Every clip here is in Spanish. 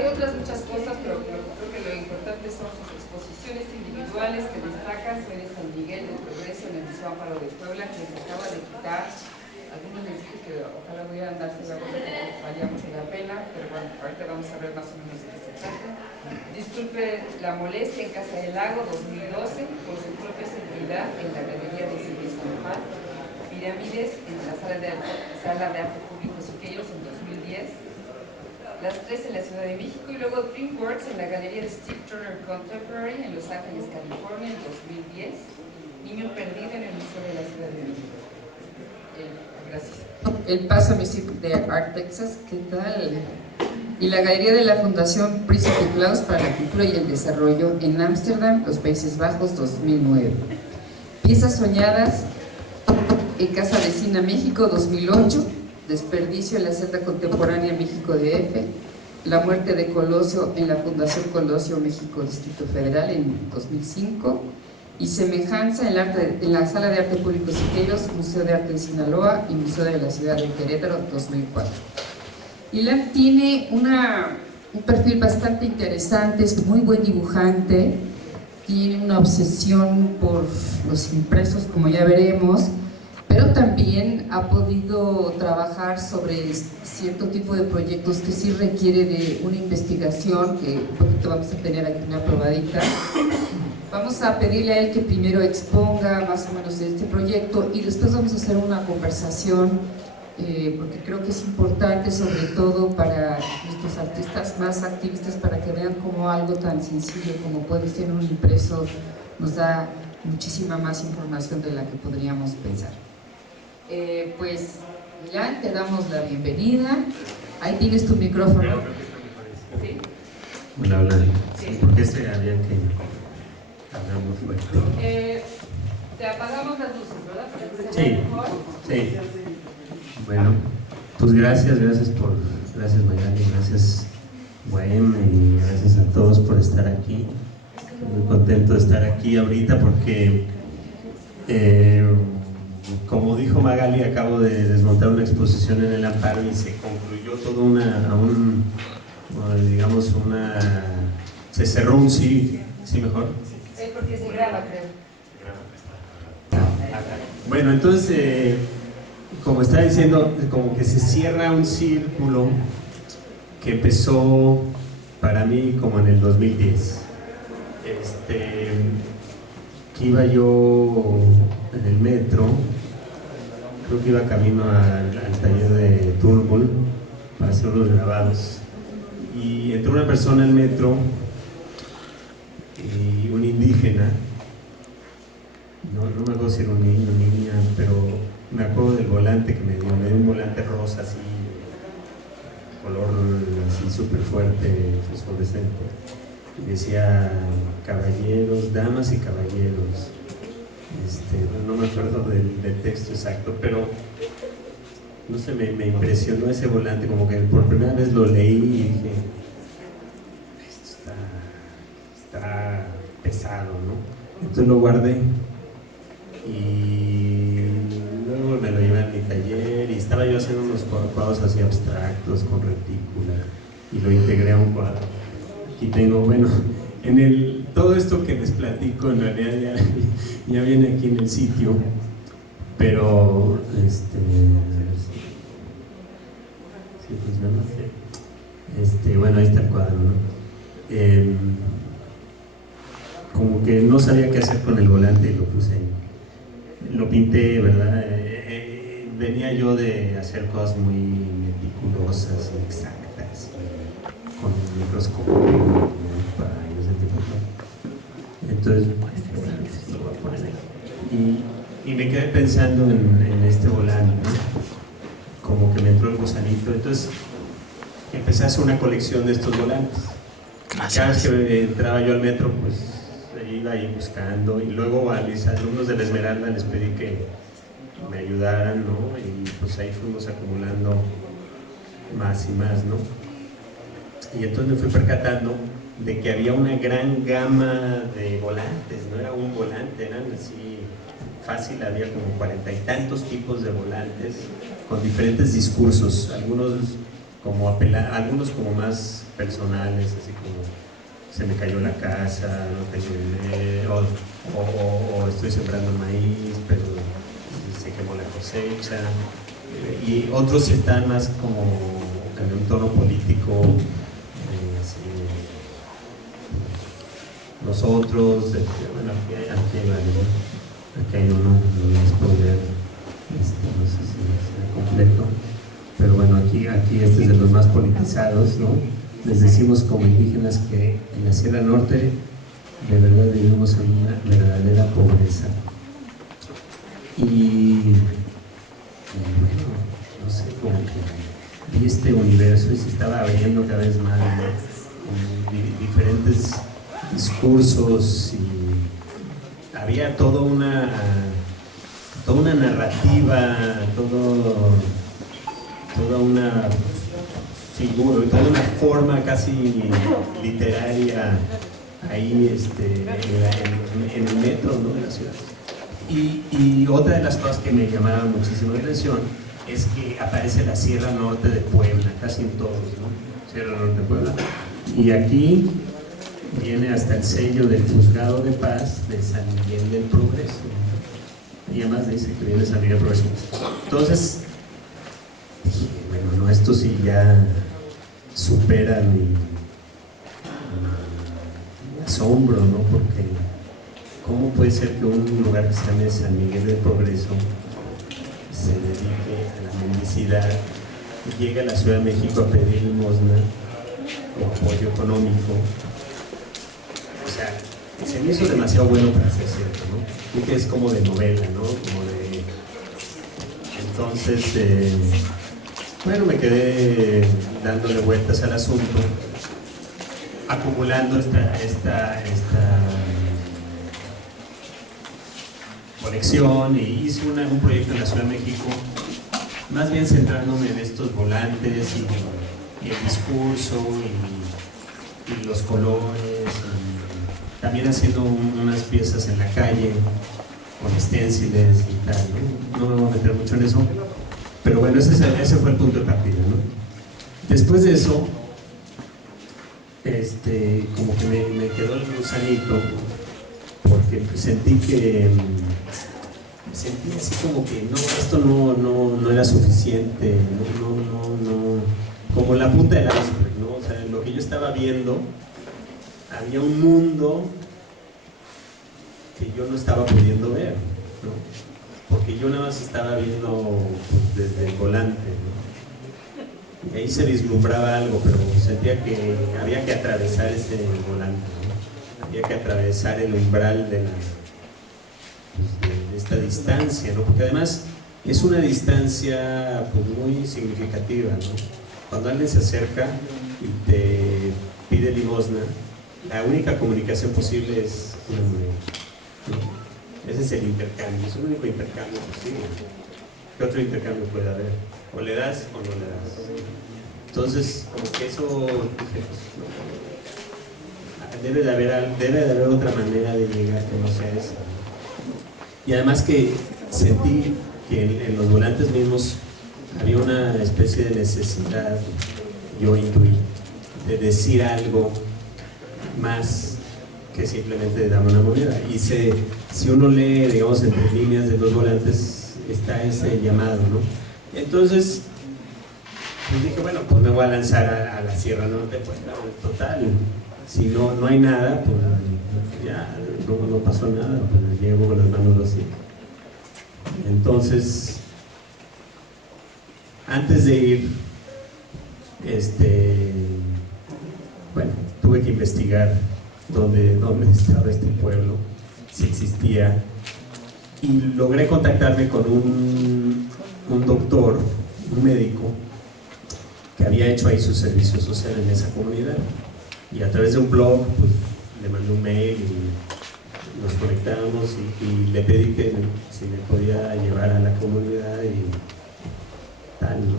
hay otras muchas cosas, pero creo que lo importante son sus exposiciones individuales que destacan. Soy de San Miguel del Progreso, en el Museo Amparo de Puebla, que se acaba de quitar. Algunos les dije que ojalá pudieran darse la vuelta, porque valía mucho la pena, pero bueno, ahorita vamos a ver más o menos de qué se trata. Disculpe la molestia, en Casa del Lago, 2012, por su propia seguridad, en la Galería de Silvia Sandoval. Pirámides, en la Sala de Arte Público Siqueiros, en 2010. Las tres en la Ciudad de México, y luego DreamWorks en la Galería de Steve Turner Contemporary en Los Ángeles, California, en 2010. Niño perdido en el Museo de la Ciudad de México. Gracias. El Paso Museum de Art Texas, ¿qué tal? Y la Galería de la Fundación Príncipe Claus para la Cultura y el Desarrollo en Ámsterdam, los Países Bajos, 2009. Piezas soñadas en Casa Vecina México, 2008. Desperdicio en la Celda Contemporánea México DF, La muerte de Colosio en la Fundación Colosio México Distrito Federal en 2005, y Semejanza en la Sala de Arte Público Siqueiros, Museo de Arte de Sinaloa y Museo de la Ciudad de Querétaro, 2004. Ilan tiene un perfil bastante interesante, es muy buen dibujante, tiene una obsesión por los impresos, como ya veremos, pero también ha podido trabajar sobre cierto tipo de proyectos que sí requiere de una investigación, que un poquito vamos a tener aquí una probadita. Vamos a pedirle a él que primero exponga más o menos de este proyecto y después vamos a hacer una conversación, porque creo que es importante, sobre todo para nuestros artistas más activistas, para que vean cómo algo tan sencillo como puede ser un impreso nos da muchísima más información de la que podríamos pensar. Pues Ilan, te damos la bienvenida. Ahí tienes tu micrófono. ¿Sí? Hola, hola. Sí. ¿Por qué se había que hablar muy fuerte? Te apagamos las luces, ¿verdad? Para que se Sí, vea mejor. sí. Bueno, pues gracias Magali, gracias Guaem, y gracias a todos por estar aquí. Estoy muy contento de estar aquí ahorita porque como dijo Magali, acabo de desmontar una exposición en el Amparo y se concluyó toda se cerró un sí mejor. Sí, porque se graba, creo. Bueno, entonces, como estaba diciendo, como que se cierra un círculo que empezó para mí como en el 2010. Que iba yo en el metro, creo que iba camino al taller de Turnbull para hacer unos grabados, y entró una persona al metro y un indígena, no me acuerdo si era un niño o niña, pero me acuerdo del volante que me dio un volante rosa así, color así súper fuerte, fosforescente, y decía caballeros, damas y caballeros. No me acuerdo del texto exacto, pero no sé, me impresionó ese volante, como que por primera vez lo leí y dije, esto está pesado, ¿no? Entonces lo guardé y luego me lo llevé a mi taller y estaba yo haciendo unos cuadros así abstractos con retícula y lo integré a un cuadro. Aquí tengo, bueno, todo esto que les platico en realidad ya viene aquí en el sitio, pero bueno, ahí está el cuadro, ¿no? Como que no sabía qué hacer con el volante y lo puse ahí. Lo pinté, ¿verdad? Venía yo de hacer cosas muy meticulosas y exactas, con el microscopio, para ese tipo de... Entonces, lo voy a poner ahí. Y me quedé pensando en este volante, ¿no? Como que me entró el gusanito. Entonces, empecé a hacer una colección de estos volantes. Cada vez que entraba yo al metro, pues iba ahí buscando, y luego a mis alumnos de la Esmeralda les pedí que me ayudaran, ¿no? Y pues ahí fuimos acumulando más y más, ¿no? Y entonces me fui percatando de que había una gran gama de volantes, no era un volante, eran así fácil, había como 40 y tantos tipos de volantes con diferentes discursos, algunos como apelar, algunos como más personales, así como se me cayó la casa, no tengo dinero, o estoy sembrando maíz, pero se quemó la cosecha, y otros están más como en un tono político, así, nosotros, bueno, aquí hay uno, no les puedo ver, no sé si es completo, pero bueno, aquí este es de los más politizados, ¿no? Les decimos como indígenas que en la Sierra Norte de verdad vivimos en una verdadera pobreza. Y bueno, no sé, como que vi este universo y se estaba abriendo cada vez más, ¿no? En diferentes discursos, y había toda una narrativa, toda una figura, toda una forma casi literaria ahí en el metro, ¿no?, de la ciudad. Y otra de las cosas que me llamaba muchísimo la atención es que aparece la Sierra Norte de Puebla, casi en todos, ¿no? Sierra Norte de Puebla. Y aquí viene hasta el sello del Juzgado de Paz de San Miguel del Progreso. Y además dice que viene de San Miguel del Progreso. Entonces, dije, bueno, no, esto sí ya supera mi asombro, ¿no? Porque ¿cómo puede ser que un lugar que se llame San Miguel del Progreso se dedique a la mendicidad y llegue a la Ciudad de México a pedir limosna o apoyo económico? O sea, se me hizo demasiado bueno para ser cierto, ¿no? Y que es como de novela, ¿no? Como de... Entonces, bueno, me quedé dándole vueltas al asunto, acumulando esta colección, y hice un proyecto en la Ciudad de México, más bien centrándome en estos volantes y el discurso y los colores, y también haciendo unas piezas en la calle con esténciles y tal, ¿no? No me voy a meter mucho en eso, pero bueno, ese fue el punto de partida, ¿no? Después de eso, como que me quedó el gusanito, porque sentí así como que no, esto no era suficiente, no, como la punta del iceberg, ¿no? O sea, lo que yo estaba viendo, había un mundo que yo no estaba pudiendo ver, ¿no? Porque yo nada más estaba viendo, pues, desde el volante, ¿no? Y ahí se vislumbraba algo, pero sentía que había que atravesar ese volante, ¿no? Había que atravesar el umbral de esta distancia, ¿no? Porque además es una distancia, pues, muy significativa, ¿no? Cuando alguien se acerca y te pide limosna, la única comunicación posible es una moneda, ¿no? Ese es el intercambio, es el único intercambio posible. ¿Qué otro intercambio puede haber? O le das o no le das. Entonces, como que eso, dije, pues, debe de haber otra manera de llegar que no sea esa. Y además que sentí que en los volantes mismos había una especie de necesidad, yo intuí, de decir algo más que simplemente darme una moneda. Y si uno lee, digamos, entre líneas de los volantes, está ese llamado, ¿no? Entonces, pues dije, bueno, pues me voy a lanzar a la Sierra Norte, pues no, total, si no hay nada, pues ya no pasó nada, pues llego con las manos así. Entonces, antes de ir, bueno, tuve que investigar dónde estaba este pueblo, si existía, y logré contactarme con un doctor, un médico, que había hecho ahí su servicio social en esa comunidad, y a través de un blog, pues, le mandé un mail y nos conectamos, y le pedí que si me podía llevar a la comunidad y tal, ¿no?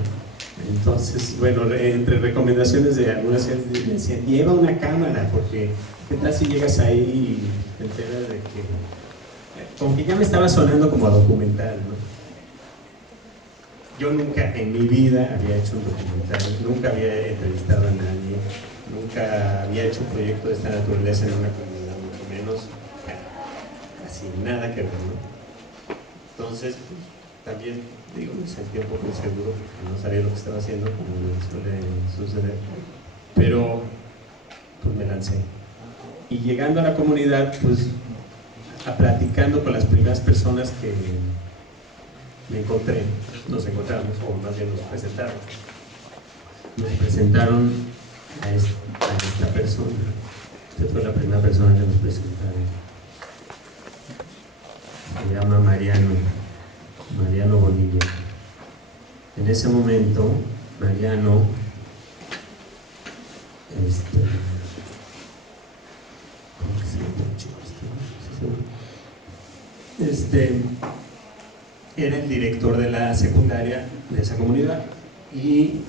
Entonces, bueno, entre recomendaciones de algunas me decían, lleva una cámara, porque ¿qué tal si llegas ahí y te enteras de que... Como que ya me estaba sonando como a documental, ¿no? yo nunca en mi vida había hecho un documental, nunca había entrevistado a nadie, nunca había hecho un proyecto de esta naturaleza en una comunidad, mucho menos, casi nada que ver, ¿no? Entonces, pues, también, digo, me sentí un poco inseguro porque no sabía lo que estaba haciendo, como me suele suceder, pero pues me lancé. Y llegando a la comunidad, pues, platicando con las primeras personas que me encontré, nos encontramos, o más bien nos presentaron. Nos presentaron a esta persona. Esta fue la primera persona que nos presentaron. Se llama Mariano Bonilla. En ese momento, Mariano era el director de la secundaria de esa comunidad y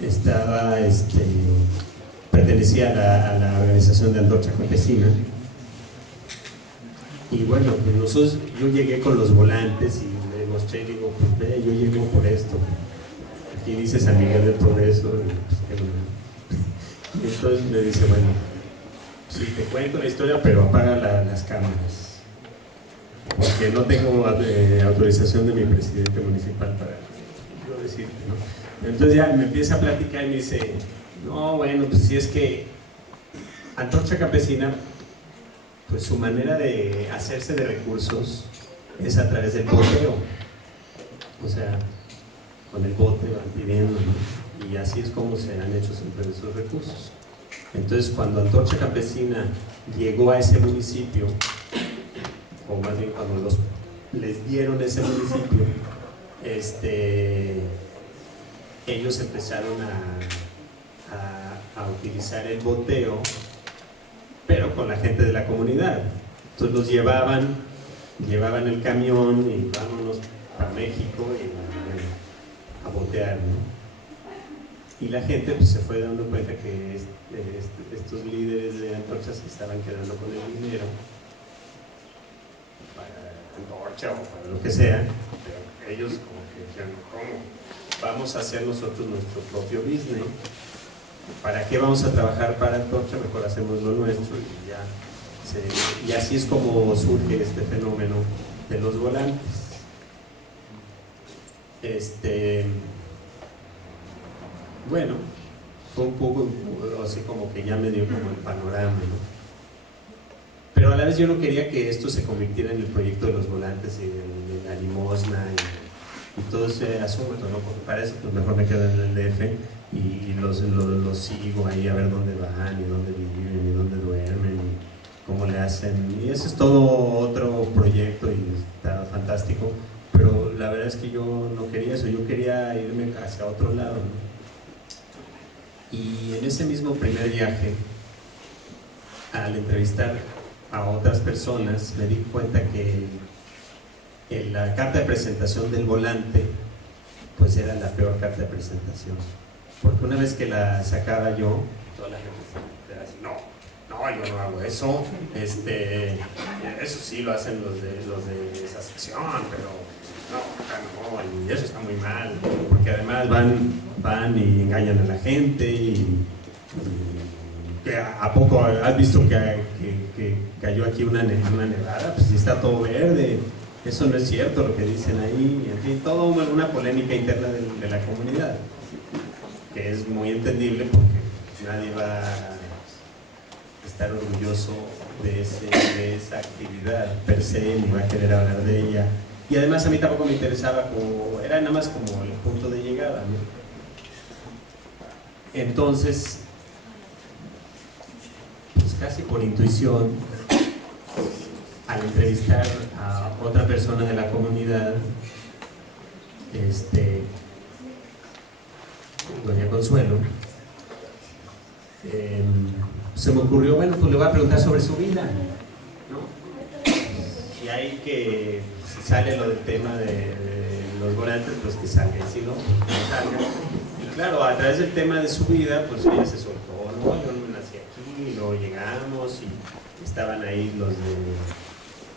estaba, pertenecía a la organización de Antorcha Campesina. Y bueno, pues yo llegué con los volantes y le mostré y digo, pues ve, yo llego por esto. Aquí dice San Miguel del Progreso. Y entonces me dice, bueno, sí, te cuento la historia, pero apaga las cámaras. Porque no tengo autorización de mi presidente municipal para yo decirte, ¿no? Entonces ya me empieza a platicar y me dice, no, bueno, pues si es que Antorcha Campesina, pues su manera de hacerse de recursos es a través del boteo. O sea, con el bote van pidiendo, ¿no? Y así es como se han hecho siempre esos recursos. Entonces, cuando Antorcha Campesina llegó a ese municipio, o más bien cuando les dieron ese municipio, ellos empezaron a utilizar el boteo, pero con la gente de la comunidad. Entonces los llevaban el camión y vámonos para México y a botear, ¿no? Y la gente pues, se fue dando cuenta que estos líderes de Antorcha se estaban quedando con el dinero para Antorcha o para lo que sea, pero ellos como que decían, ¿cómo? Vamos a hacer nosotros nuestro propio business. ¿Para qué vamos a trabajar para Antorcha? Mejor hacemos lo nuestro y así es como surge este fenómeno de los volantes. Bueno, fue un poco así como que ya me dio como el panorama, ¿no? Pero a la vez yo no quería que esto se convirtiera en el proyecto de los volantes y de la limosna y todo ese asunto, ¿no? Porque para eso pues mejor me quedo en el DF y los sigo ahí a ver dónde van y dónde viven y dónde duermen y cómo le hacen. Y eso es todo otro proyecto y está fantástico, pero la verdad es que yo no quería eso, yo quería irme hacia otro lado, ¿no? Y en ese mismo primer viaje, al entrevistar a otras personas, me di cuenta que la carta de presentación del volante pues era la peor carta de presentación, porque una vez que la sacaba yo, toda la gente era así, no, yo no hago eso, eso sí lo hacen los de esa sección, pero no, y eso está muy mal, porque además van y engañan a la gente y ¿a poco has visto que cayó aquí una nevada? Pues si está todo verde, eso no es cierto lo que dicen ahí, en fin, todo una polémica interna de la comunidad, que es muy entendible porque nadie va a estar orgulloso de esa actividad per se, ni va a querer hablar de ella. Y además a mí tampoco me interesaba, era nada más como el punto de llegada, ¿no? Entonces, pues casi por intuición, al entrevistar a otra persona de la comunidad, doña Consuelo, se me ocurrió, bueno, pues le voy a preguntar sobre su vida, ¿no? Y ahí que si sale lo del tema de los volantes, pues que salga, y si no, pues que salga. Y claro, a través del tema de su vida, pues ella se soltó, ¿no? Yo no nací aquí, y luego llegamos y estaban ahí los de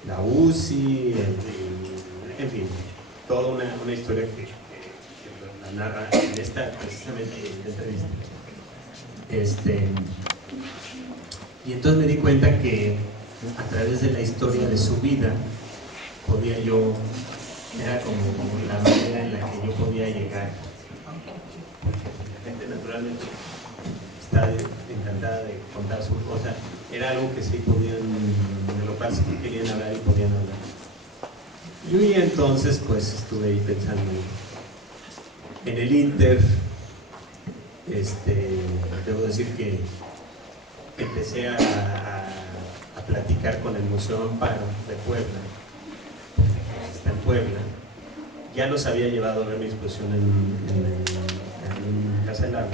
la UCI, en fin, toda una historia que narra en esta precisamente entrevista. Y entonces me di cuenta que a través de la historia de su vida podía yo, era como la manera en la que yo podía llegar. La gente naturalmente está encantada de contar su cosa, era algo que sí podían, de lo cual sí querían hablar y podían hablar. Y entonces pues estuve ahí pensando en el Inter. Debo decir que empecé a platicar con el Museo Amparo de Puebla, está en Puebla. Ya los había llevado a ver mi exposición en Casa del Lago.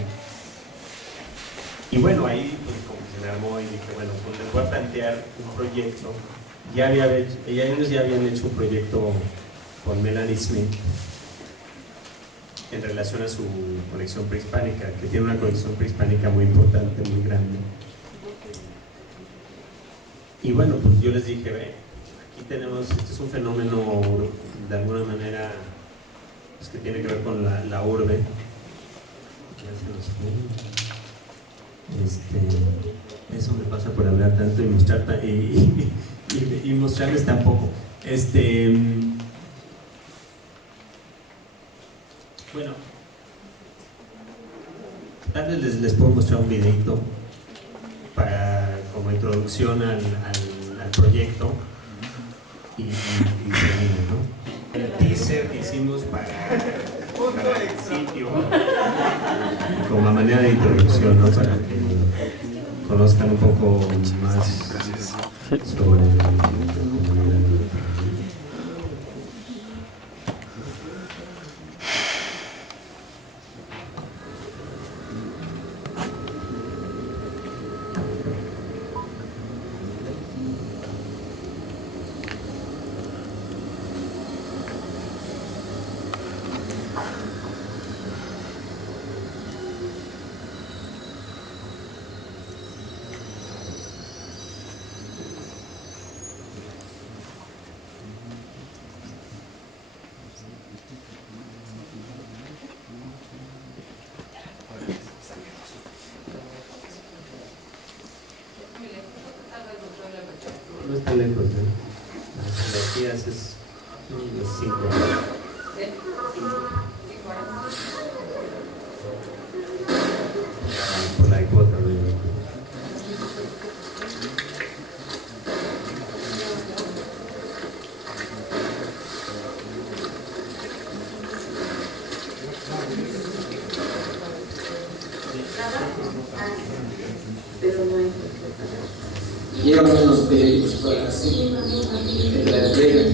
Y bueno, ahí pues, como que se me armó y dije, bueno, pues les voy a plantear un proyecto. Ellos ya habían hecho un proyecto con Melanie Smith en relación a su colección prehispánica, que tiene una colección prehispánica muy importante, muy grande. Y bueno, pues yo les dije, aquí tenemos, este es un fenómeno de alguna manera pues, que tiene que ver con la urbe. Ya se nos fue. Eso me pasa por hablar tanto y mostrar y mostrarles tan poco. Bueno, tal vez les puedo mostrar un videito como introducción al proyecto y seguimos, ¿no? El teaser que hicimos para el sitio como manera de introducción, ¿no? Para que conozcan un poco más sobre no está lejos, ¿no? Aquí haces unos 5 años. Por la cuota, ¿no? Llegan unos periódicos para así, que te la entregan,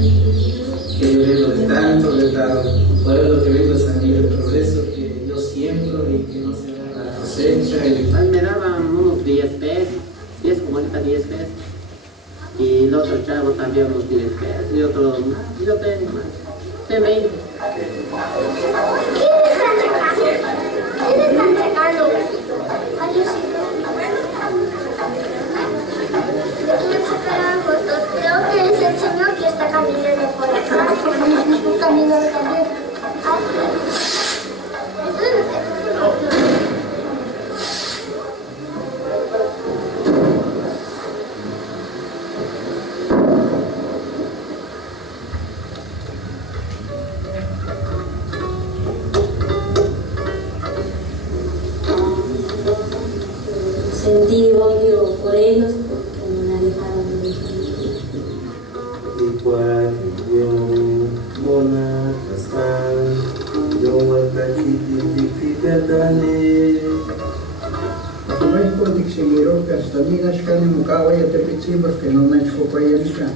que yo vengo de tanto, de tal pueblo, que vengo de San Miguel del Progreso, que yo siembro y que no se da la cosecha. Ahí me daban unos 10 pesos, 10 como ahorita 10 pesos, y el otro chavo también unos 10 pesos, y otro más, y yo tengo más, de 20. ¿Quién está checando? Creo que es el señor que está caminando por acá. Un camino también. Sentí odio por ellos porque me alejaron de mi familia. Igual yo, Mona, Castan, yo, Wakachiti, México diksegiro que hasta minas que ni mukawa ya te pichi porque no me fue ya ni can.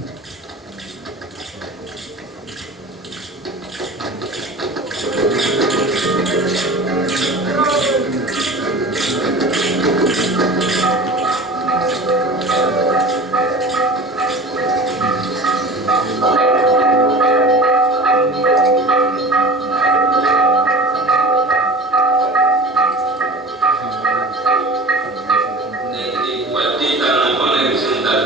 Quantità non vale presentare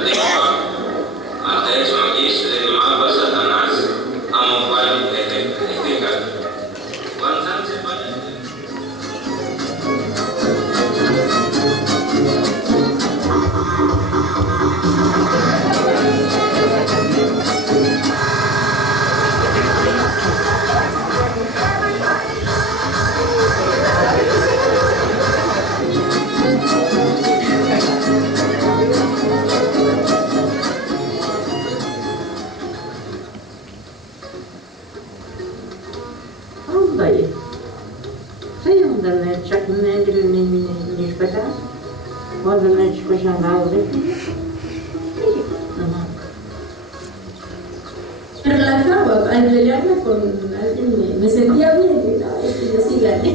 al pelearme con alguien me sentía bien, y no, yo sí gané.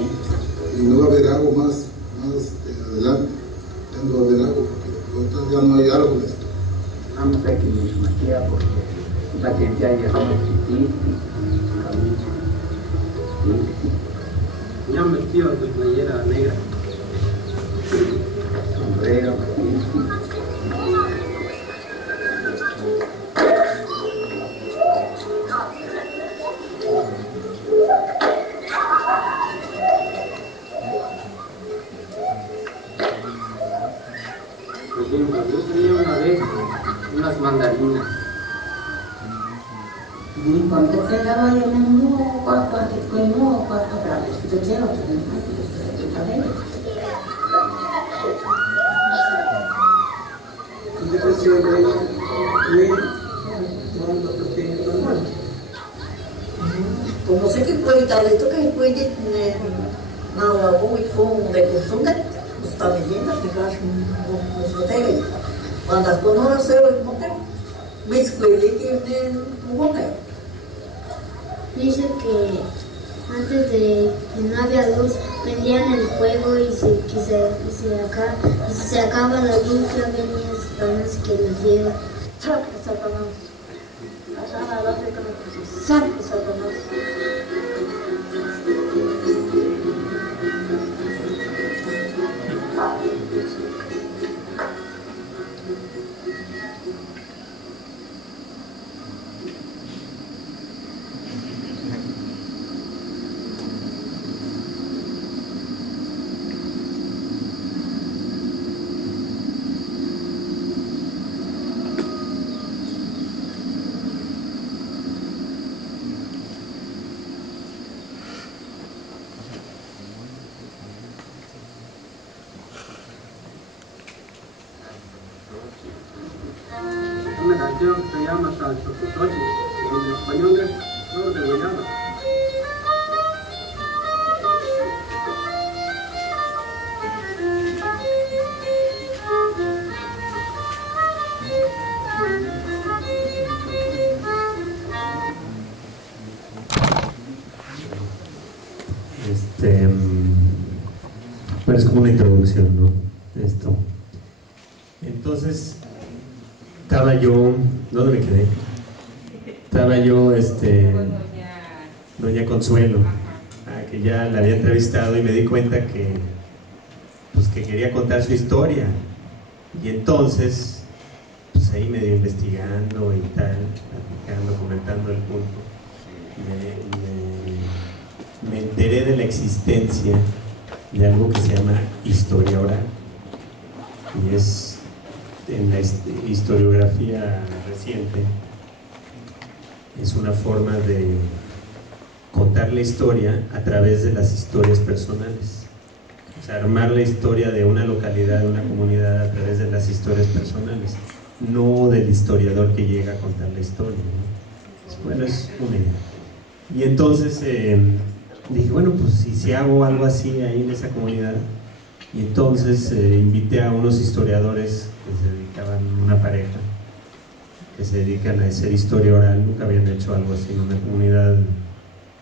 Y no va a haber algo más adelante, ya no va a haber algo, porque ahorita ya no hay árboles. Vamos a que nos maquilla porque la gente ya no existe, Ya me vestido de playera negra. sombrero, Por ejemplo, yo tenía una vez unas mandarinas. Y cuando se la vaya en el nuevo cuarto, fue nuevo cuarto, yo quiero tener como sé que puede estar esto que puede nada muy fondo de costumbre, está leyendo que gas un botella. Cuando cuando hacer el motel, me escuele que un motel. Dice que antes de que no había luz, prendían el fuego y si se acaba la luz, ya venían Satanás que los lleva. Saca Satanás. Saca Satanás. Una canción que se llama Salchocotoche, en español es Flor de Guayaba. Bueno, es como una introducción, ¿no? Esto. Entonces, estaba yo, ¿dónde me quedé? Estaba yo, doña Consuelo, que ya la había entrevistado y me di cuenta que, pues, que quería contar su historia. Y entonces, pues ahí medio investigando y tal, platicando, comentando el punto, me enteré de la existencia de algo que se llama historia oral. Y es en la historiografía reciente, es una forma de contar la historia a través de las historias personales. O sea, armar la historia de una localidad, de una comunidad a través de las historias personales, no del historiador que llega a contar la historia, ¿no? Bueno, es una idea. Y entonces dije, bueno, pues si hago algo así ahí en esa comunidad. Y entonces invité a unos historiadores que se dedicaban, una pareja, que se dedican a hacer historia oral. Nunca habían hecho algo así en una comunidad,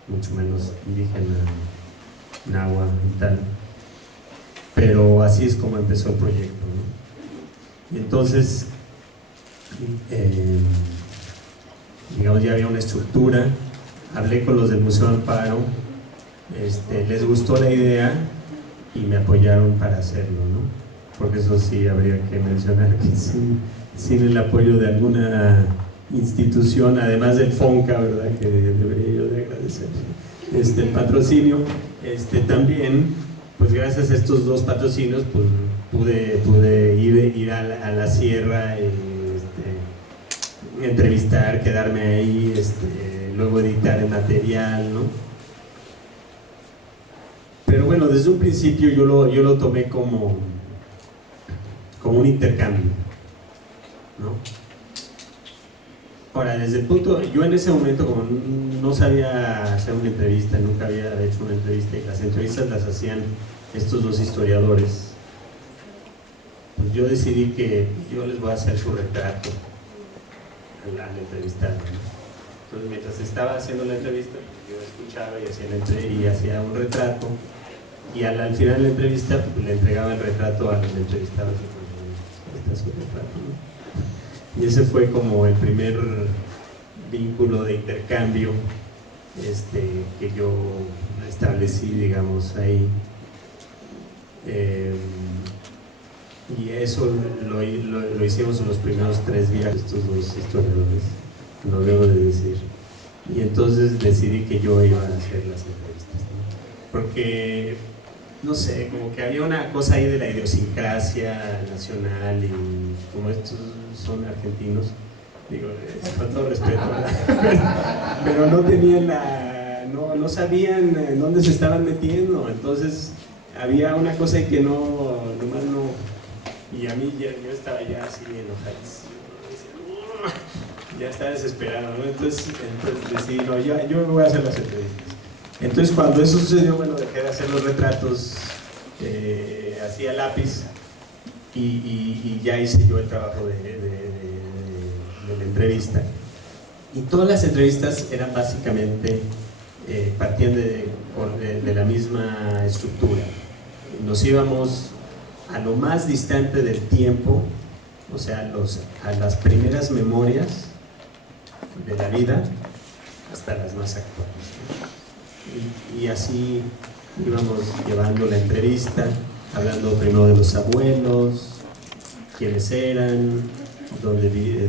mucho menos indígena, náhuatl y tal. Pero así es como empezó el proyecto, ¿no? Y entonces, digamos, ya había una estructura. Hablé con los del Museo Amparo, les gustó la idea y me apoyaron para hacerlo, ¿no? Porque eso sí habría que mencionar que sin el apoyo de alguna institución, además del FONCA, ¿verdad?, que debería yo de agradecer el patrocinio, también, pues gracias a estos dos patrocinios, pues pude ir a la sierra y entrevistar, quedarme ahí, luego editar el material, ¿no? Pero bueno, desde un principio yo lo tomé como un intercambio, ¿no? Ahora, desde el punto, yo en ese momento, como no sabía hacer una entrevista, nunca había hecho una entrevista, y las entrevistas las hacían estos dos historiadores, pues yo decidí que yo les voy a hacer su retrato al entrevistar, ¿no? Entonces, mientras estaba haciendo la entrevista, yo escuchaba y hacía un retrato, y al final de la entrevista pues, le entregaba el retrato al entrevistado. Este es su retrato, ¿no? Y ese fue como el primer vínculo de intercambio que yo establecí, digamos, ahí. Y eso lo hicimos en los primeros 3 viajes, estos 2 historiadores, lo debo de decir. Y entonces decidí que yo iba a hacer las entrevistas, ¿no? Porque, no sé, como que había una cosa ahí de la idiosincrasia nacional, y como estos son argentinos, digo, con todo respeto, ¿verdad? Pero no tenían no sabían en dónde se estaban metiendo, entonces había una cosa ahí que nomás no, y a mí yo estaba ya así enojadísimo, ya estaba desesperado, ¿no? Entonces decidí, no, yo voy a hacer las entrevistas. Entonces cuando eso sucedió, bueno, dejé de hacer los retratos, hacía lápiz, y ya hice yo el trabajo de la entrevista. Y todas las entrevistas eran básicamente, partían de la misma estructura. Nos íbamos a lo más distante del tiempo, o sea, a las primeras memorias de la vida hasta las más actuales. Y así íbamos llevando la entrevista, hablando primero de los abuelos, quiénes eran,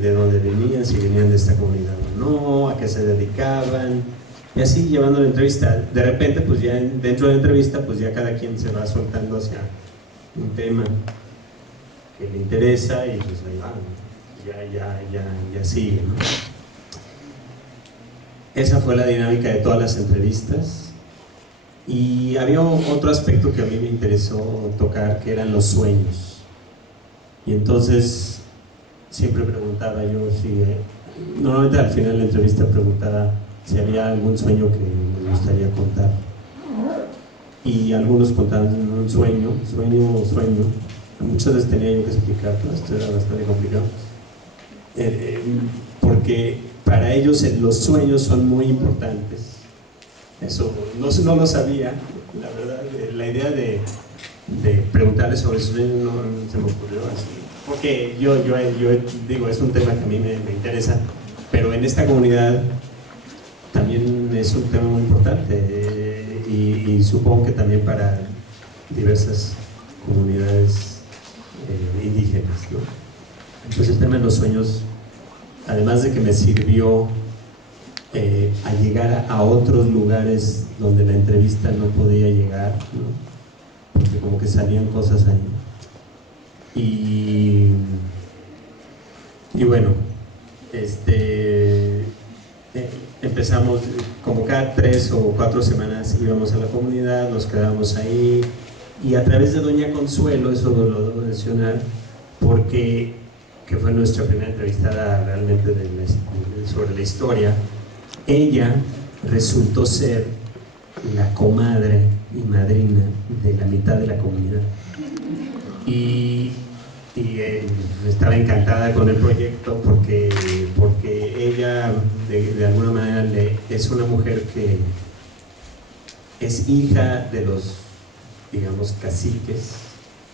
de dónde venían, si venían de esta comunidad o no, a qué se dedicaban, y así llevando la entrevista. De repente, pues ya dentro de la entrevista, pues ya cada quien se va soltando hacia un tema que le interesa, y pues ahí va, ¿no? ya sigue, ¿no? Esa fue la dinámica de todas las entrevistas. Y había otro aspecto que a mí me interesó tocar, que eran los sueños. Y entonces siempre preguntaba yo normalmente al final de la entrevista preguntaba si había algún sueño que me gustaría contar. Y algunos contaban un sueño. Muchas veces tenía yo que explicar, pero esto era bastante complicado. Porque para ellos los sueños son muy importantes. Eso no lo sabía, la verdad. La idea de preguntarles sobre sus sueños no se me ocurrió así. Porque yo digo, es un tema que a mí me interesa, pero en esta comunidad también es un tema muy importante, y supongo que también para diversas comunidades indígenas, ¿no? Entonces el tema de los sueños, además de que me sirvió a llegar a otros lugares donde la entrevista no podía llegar, ¿no? Porque como que salían cosas ahí. Y bueno, empezamos como cada 3 o 4 semanas íbamos a la comunidad, nos quedábamos ahí, y a través de Doña Consuelo, eso lo debo mencionar, porque que fue nuestra primera entrevistada realmente sobre la historia, ella resultó ser la comadre y madrina de la mitad de la comunidad, y estaba encantada con el proyecto porque ella de alguna manera es una mujer que es hija de los, digamos, caciques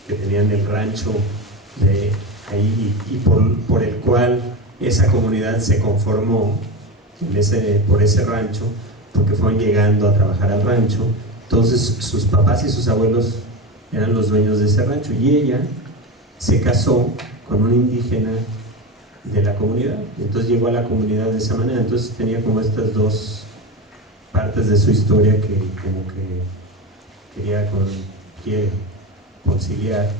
que tenían el rancho de ahí, y por el cual esa comunidad se conformó por ese rancho, porque fueron llegando a trabajar al rancho. Entonces sus papás y sus abuelos eran los dueños de ese rancho, y ella se casó con un indígena de la comunidad, entonces llegó a la comunidad de esa manera. Entonces tenía como estas dos partes de su historia que como que quiere conciliar.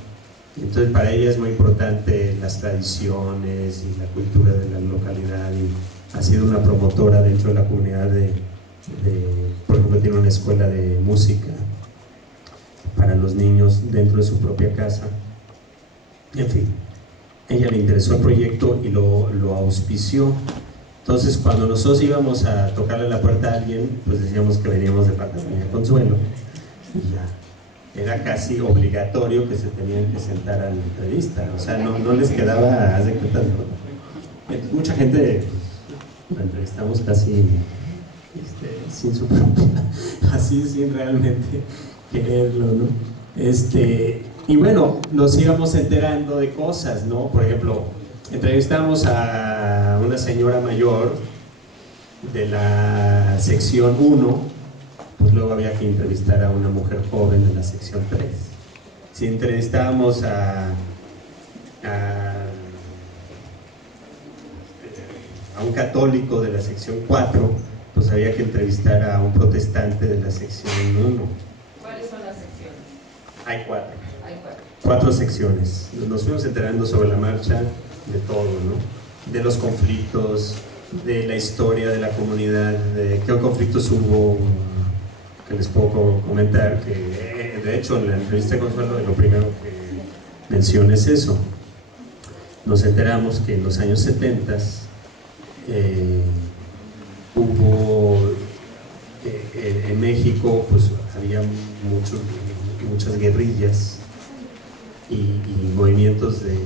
Entonces para ella es muy importante las tradiciones y la cultura de la localidad, y ha sido una promotora dentro de la comunidad por ejemplo, tiene una escuela de música para los niños dentro de su propia casa. En fin, a ella le interesó el proyecto y lo auspició. Entonces cuando nosotros íbamos a tocarle la puerta a alguien, pues decíamos que veníamos de parte de Doña Consuelo, y ya era casi obligatorio que se tenían que sentar a la entrevista, o sea, no les quedaba, haz de cuenta, mucha gente la entrevistamos casi sin su propia, así sin realmente quererlo, ¿no? Y bueno, nos íbamos enterando de cosas, ¿no? Por ejemplo, entrevistamos a una señora mayor de la sección 1, pues luego había que entrevistar a una mujer joven de la sección 3. Si entrevistábamos a un católico de la sección 4, pues había que entrevistar a un protestante de la sección 1. ¿Cuáles son las secciones? Hay 4. Hay 4 secciones. Nos fuimos enterando sobre la marcha de todo, ¿no? De los conflictos, de la historia de la comunidad, de qué conflictos hubo, que les puedo comentar, que de hecho en la entrevista de Consuelo lo primero que menciona es eso. Nos enteramos que en los años 70 hubo en México, pues había muchas guerrillas y movimientos de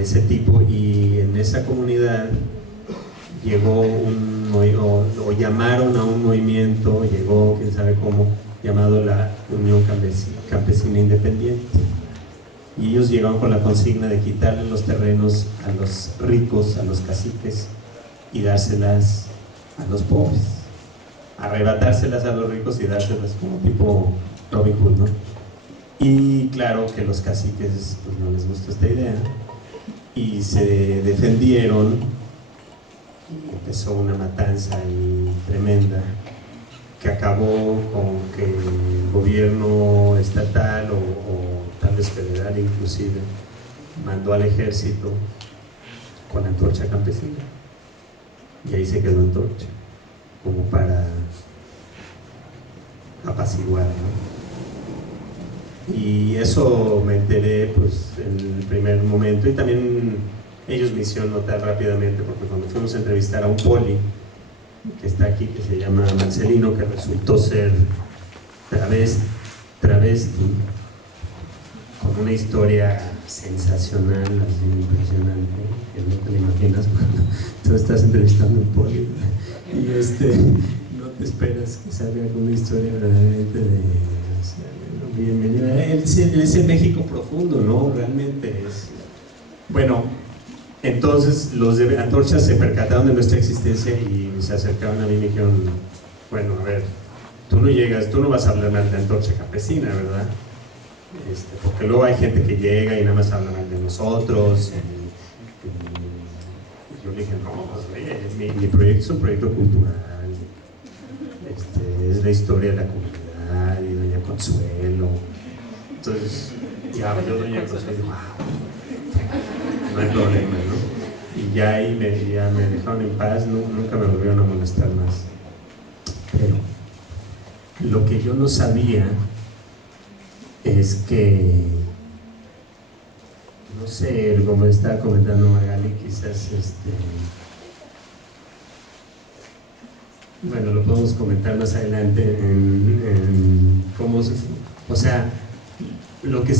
ese tipo, y en esa comunidad llegó o llamaron a un movimiento, llegó quién sabe cómo, llamado la Unión Campesina Independiente, y ellos llegaron con la consigna de quitarle los terrenos a los ricos, a los caciques, y dárselas a los pobres, arrebatárselas a los ricos y dárselas como tipo Robin Hood, ¿no? Y claro que los caciques pues no les gustó esta idea y se defendieron, y empezó una matanza ahí tremenda que acabó con que el gobierno estatal o tal vez federal inclusive mandó al ejército con antorcha campesina, y ahí se quedó Antorcha como para apaciguar, ¿no? Y eso me enteré pues en el primer momento, y también ellos me hicieron notar rápidamente, porque cuando fuimos a entrevistar a un poli que está aquí, que se llama Marcelino, que resultó ser travesti, con una historia sensacional, así impresionante, que no te lo imaginas cuando tú estás entrevistando a un poli y no te esperas que salga con una historia verdaderamente bienvenida. Es el México profundo, ¿no? Realmente es. Bueno, entonces los de Antorcha se percataron de nuestra existencia y se acercaron a mí y me dijeron, bueno, a ver, tú no vas a hablar mal de Antorcha Campesina, ¿verdad? Porque luego hay gente que llega y nada más habla mal de nosotros. Y yo le dije, no, pues, mi proyecto es un proyecto cultural, es la historia de la comunidad y Doña Consuelo. Entonces, ya yo Doña Consuelo, wow, no hay problema, ¿no? Y ya ahí ya me dejaron en paz, nunca me volvieron a molestar más. Pero lo que yo no sabía es que, no sé, como estaba comentando Magali, quizás bueno, lo podemos comentar más adelante en cómo o sea, lo que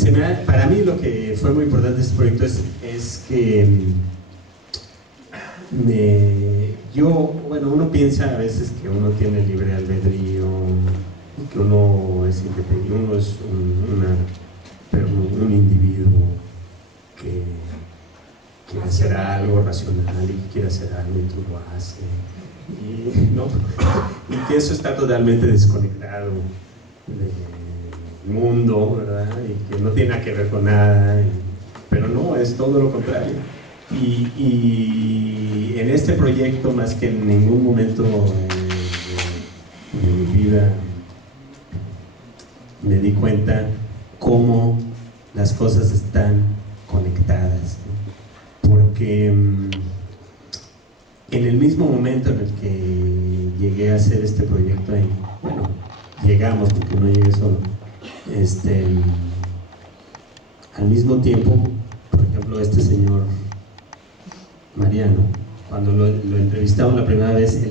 para mí lo que fue muy importante de este proyecto es que uno piensa a veces que uno tiene libre albedrío, que uno es independiente, uno es un individuo que quiere hacer algo racional y que quiere hacer algo y tú lo haces, y que eso está totalmente desconectado del mundo, ¿verdad? Y que no tiene nada que ver con nada, pero no, es todo lo contrario. Y en este proyecto, más que en ningún momento de mi vida, me di cuenta cómo las cosas están conectadas, ¿no? Porque en el mismo momento en el que llegué a hacer este proyecto, bueno, llegamos porque no llegué solo, al mismo tiempo, por ejemplo, este señor Mariano, cuando lo entrevistamos la primera vez,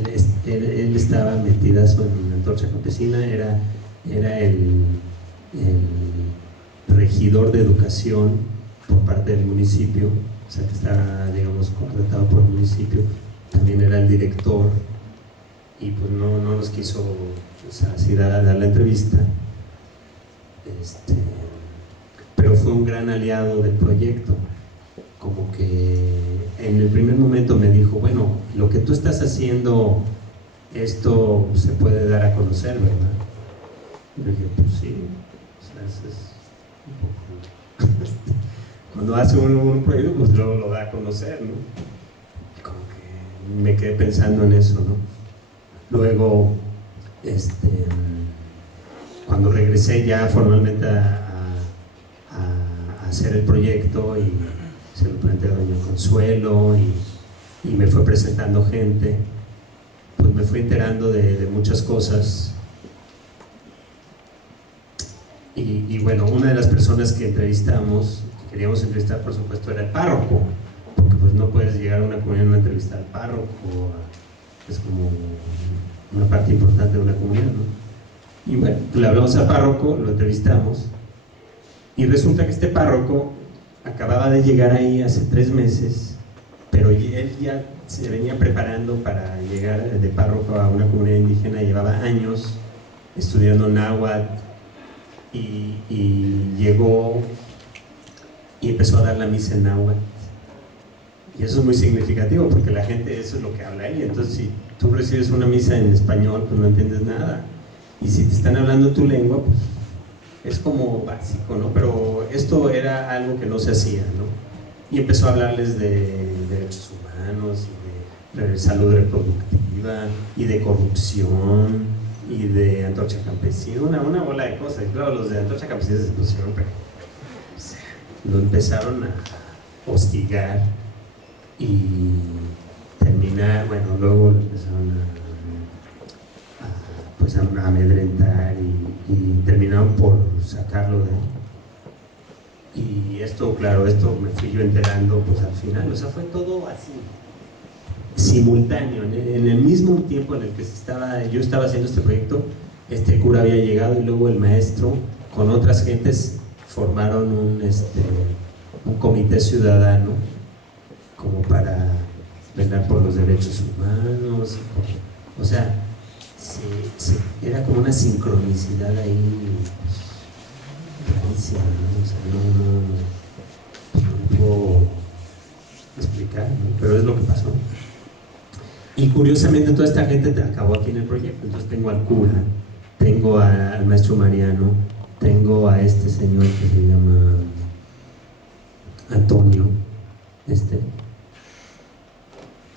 él estaba metidazo en la Antorcha Campesina, era el regidor de educación por parte del municipio, o sea que está, digamos, contratado por el municipio, también era el director, y pues no nos quiso, o sea, así dar la entrevista, pero fue un gran aliado del proyecto. Como que en el primer momento me dijo, bueno, lo que tú estás haciendo, esto se puede dar a conocer, ¿verdad? Y le dije, pues sí, o sea, es un poco... Cuando hace un proyecto, pues luego lo da a conocer, ¿no? Y como que me quedé pensando en eso, ¿no? Luego, cuando regresé ya formalmente a hacer el proyecto, y se lo planteé a doña Consuelo, y me fue presentando gente, pues me fui enterando de muchas cosas. Y bueno, una de las personas que entrevistamos, que queríamos entrevistar, por supuesto, era el párroco, porque pues no puedes llegar a una comunidad y no entrevistar al párroco, es como una parte importante de una comunidad, ¿no? Y bueno, le hablamos al párroco, lo entrevistamos, y resulta que este párroco acababa de llegar ahí hace 3 meses, pero él ya se venía preparando para llegar de párroco a una comunidad indígena. Llevaba años estudiando náhuatl, y llegó y empezó a dar la misa en náhuatl, y eso es muy significativo porque la gente, eso es lo que habla ahí. Entonces, si tú recibes una misa en español, pues no entiendes nada, y si te están hablando tu lengua, pues es como básico, ¿no? Pero esto era algo que no se hacía, ¿no? Y empezó a hablarles de derechos humanos, y de salud reproductiva, y de corrupción, y de Antorcha Campesina, una bola de cosas. Y claro, los de Antorcha Campesina se pusieron, pero, o sea, lo empezaron a hostigar y terminar, bueno, luego lo empezaron pues a amedrentar, y terminaron por sacarlo de ahí. Y esto, claro, esto me fui yo enterando pues al final, o sea, fue todo así, simultáneo, en el mismo tiempo en el que yo estaba haciendo este proyecto, este cura había llegado, y luego el maestro con otras gentes formaron un comité ciudadano como para velar por los derechos humanos, o sea, era como una sincronicidad ahí rarísima, ¿no? O sea, no puedo explicar, ¿no? Pero es lo que pasó. Y curiosamente toda esta gente acabó aquí en el proyecto. Entonces tengo al cura, tengo al maestro Mariano, tengo a este señor que se llama Antonio,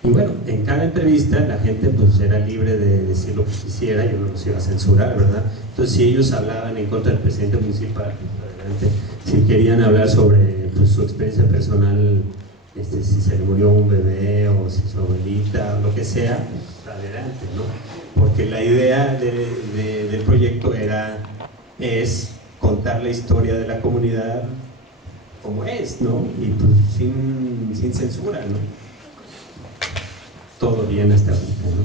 y bueno, en cada entrevista la gente pues era libre de decir lo que quisiera, yo no los iba a censurar, ¿verdad? Entonces, si ellos hablaban en contra del presidente municipal, pues adelante. Si querían hablar sobre pues, su experiencia personal, si se le murió un bebé, o si su abuelita, o lo que sea, pues adelante, ¿no? Porque la idea del proyecto es contar la historia de la comunidad como es, ¿no? Y pues sin censura, ¿no? Todo bien hasta ahorita, ¿no?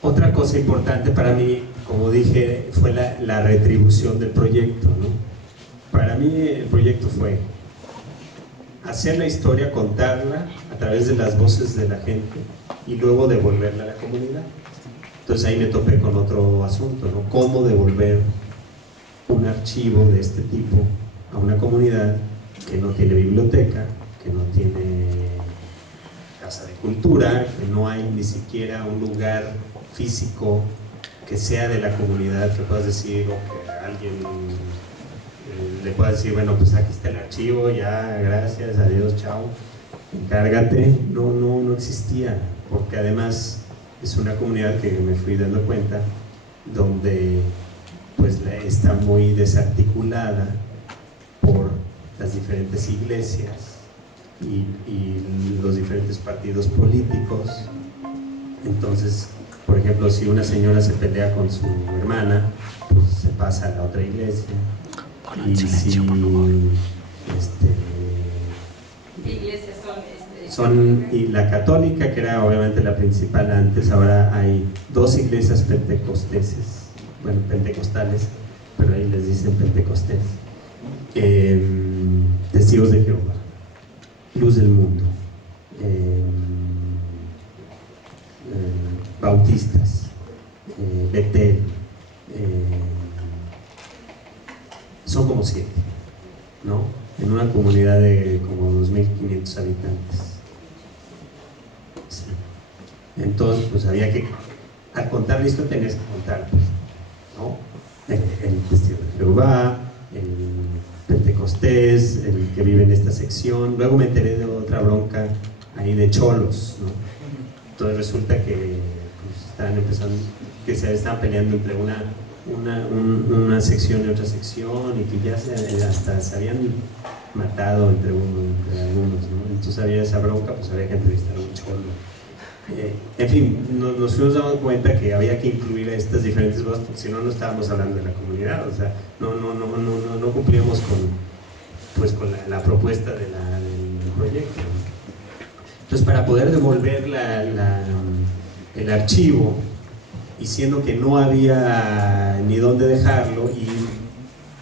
Otra cosa importante para mí, como dije, fue la retribución del proyecto, ¿no? Para mí el proyecto fue hacer la historia, contarla a través de las voces de la gente, y luego devolverla a la comunidad. Entonces ahí me topé con otro asunto, ¿no? Cómo devolver un archivo de este tipo a una comunidad que no tiene biblioteca, que no tiene casa de cultura, que no hay ni siquiera un lugar físico que sea de la comunidad, que puedas decir, o que alguien le pueda decir, bueno, pues aquí está el archivo, ya, gracias, adiós, chao, encárgate. No existía, porque además es una comunidad que me fui dando cuenta, donde pues está muy desarticulada por las diferentes iglesias y los diferentes partidos políticos. Entonces, por ejemplo, si una señora se pelea con su hermana, pues se pasa a la otra iglesia. Y si ¿qué iglesias son? Y la católica, que era obviamente la principal antes, ahora hay 2 iglesias pentecostales, pero ahí les dicen Pentecostés. Testigos de Jehová, Luz del Mundo, Bautistas, Betel, son como 7, ¿no? En una comunidad de como 2.500 habitantes. Sí. Entonces, pues había que, al contar esto tenías que contar, pues, ¿no? El Testigo de Jehová, el Pentecostés, el que vive en esta sección. Luego me enteré de otra bronca ahí de cholos, ¿no? Entonces resulta que pues, estaban empezando, que se estaban peleando entre una sección y otra sección, y que ya hasta se habían matado entre algunos, ¿no? Entonces había esa bronca, pues había que entrevistar a un cholo. En fin, nos fuimos dando cuenta que había que incluir a estas diferentes voces, porque si no, no estábamos hablando de la comunidad, o sea, no cumplíamos con la propuesta del proyecto. Entonces, para poder devolver el archivo, y siendo que no había ni dónde dejarlo, y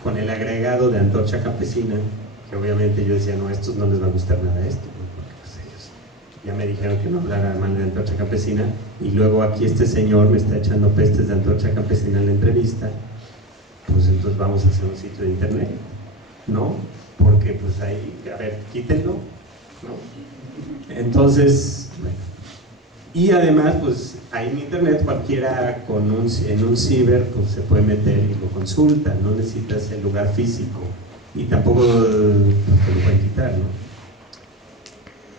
con el agregado de Antorcha Campesina, que obviamente yo decía, no, a estos no les va a gustar nada esto, porque pues ellos ya me dijeron que no hablara mal de Antorcha Campesina, y luego aquí este señor me está echando pestes de Antorcha Campesina en la entrevista, pues entonces vamos a hacer un sitio de internet, ¿no? Porque pues ahí, a ver, quítenlo, ¿no? Entonces, bueno. Y además, pues ahí en internet cualquiera en un ciber pues se puede meter y lo consulta, no necesitas el lugar físico, y tampoco pues, te lo pueden quitar, ¿no?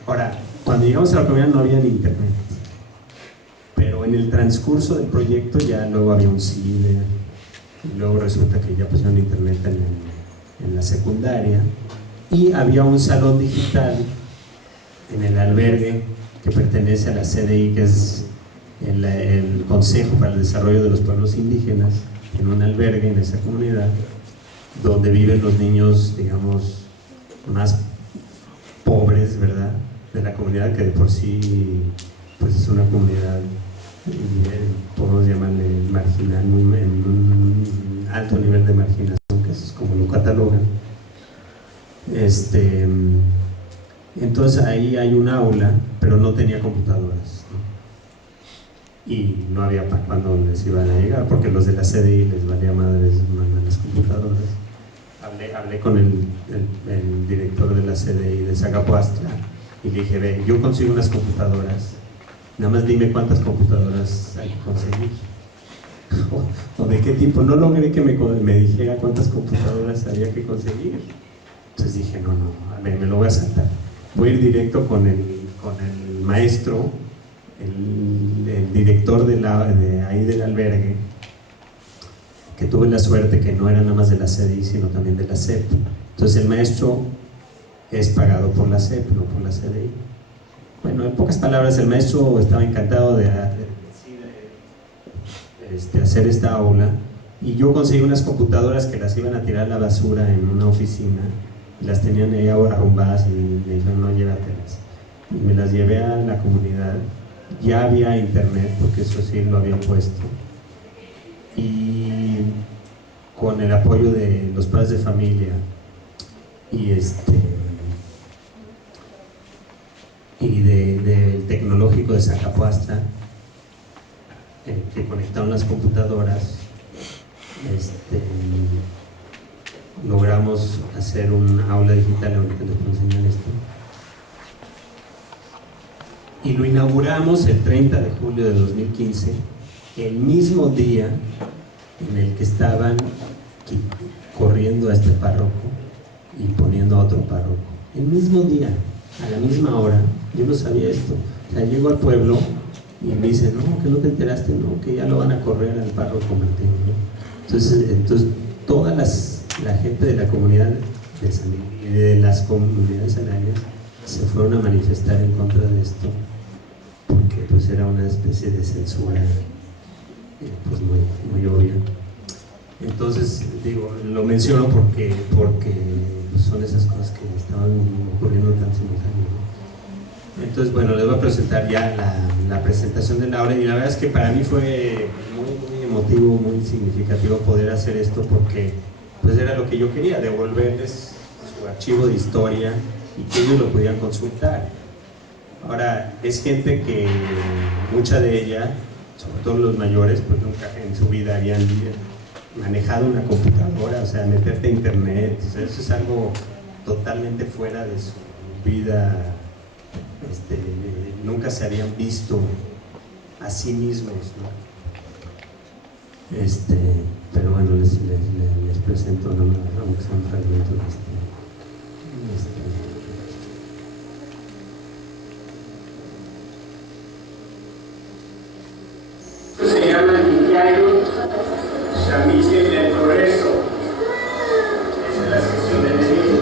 Ahora, cuando llegamos a la comunidad no había ni internet, pero en el transcurso del proyecto ya luego había un ciber, y luego resulta que ya pusieron internet en la secundaria, y había un salón digital en el albergue que pertenece a la CDI, que es el Consejo para el Desarrollo de los Pueblos Indígenas, en un albergue en esa comunidad, donde viven los niños, digamos, más pobres, ¿verdad?, de la comunidad, que de por sí pues es una comunidad, podemos llamarle marginal, en un alto nivel de marginación, que es como lo catalogan. Entonces ahí hay un aula, pero no tenía computadoras, ¿no? Y no había para cuándo les iban a llegar, porque los de la CDI les valía madres mandar las computadoras. Hablé con el director de la CDI de Zacapuastla y le dije, ve, yo consigo unas computadoras, nada más dime cuántas computadoras hay que conseguir. O de qué tipo. No logré que me dijera cuántas computadoras había que conseguir. Entonces dije, no, a ver, me lo voy a saltar. Voy a ir directo con el maestro, el director de ahí del albergue, que tuve la suerte que no era nada más de la CDI, sino también de la CEP. Entonces el maestro es pagado por la CEP, no por la CDI. Bueno, en pocas palabras, el maestro estaba encantado de hacer esta aula, y yo conseguí unas computadoras que las iban a tirar a la basura en una oficina, y las tenían ahí arrumbadas, y me dijeron, no, llévatelas. Y me las llevé a la comunidad. Ya había internet, porque eso sí lo habían puesto, y con el apoyo de los padres de familia y del tecnológico de Zacapuastla, que conectaron las computadoras, logramos hacer un aula digital. Ahorita les puedo enseñar esto, y lo inauguramos el 30 de julio de 2015, el mismo día en el que estaban corriendo a este párroco y poniendo a otro párroco. El mismo día, a la misma hora. Yo no sabía esto. O sea, llego al pueblo y me dicen, no, que no te enteraste, no, que ya lo van a correr al párroco Martín, ¿no? Entonces toda la gente de la comunidad de San Miguel y de las comunidades aledañas se fueron a manifestar en contra de esto, porque pues era una especie de censura pues muy obvia. Entonces, digo, lo menciono porque son esas cosas que estaban ocurriendo tan simultáneamente. Entonces, bueno, les voy a presentar ya la presentación de la obra, y la verdad es que para mí fue muy emotivo, muy significativo poder hacer esto, porque pues era lo que yo quería, devolverles su archivo de historia y que ellos lo pudieran consultar. Ahora, es gente que mucha de ella, sobre todo los mayores, pues nunca en su vida habían manejado una computadora, o sea, meterte a internet, o sea, eso es algo totalmente fuera de su vida, nunca se habían visto a sí mismos, ¿no? Pero bueno, les presento, ¿no? Aunque son fragmentos Se llama Diario San Miguel del Progreso, es de la sección de Medellín.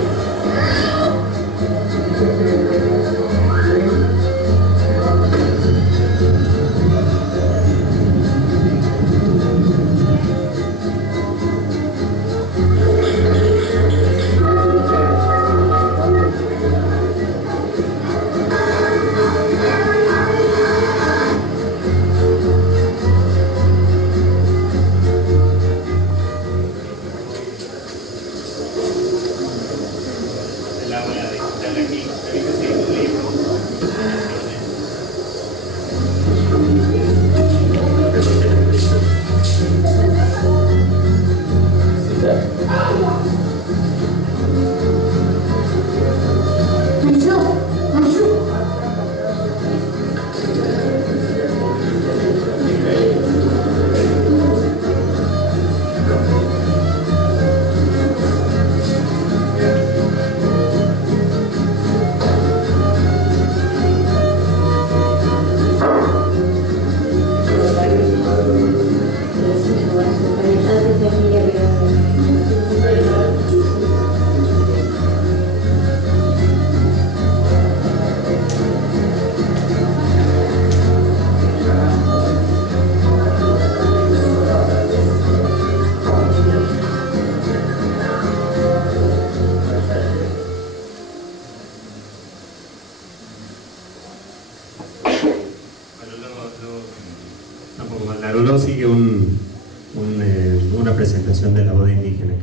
Luego sigue una presentación de la boda indígena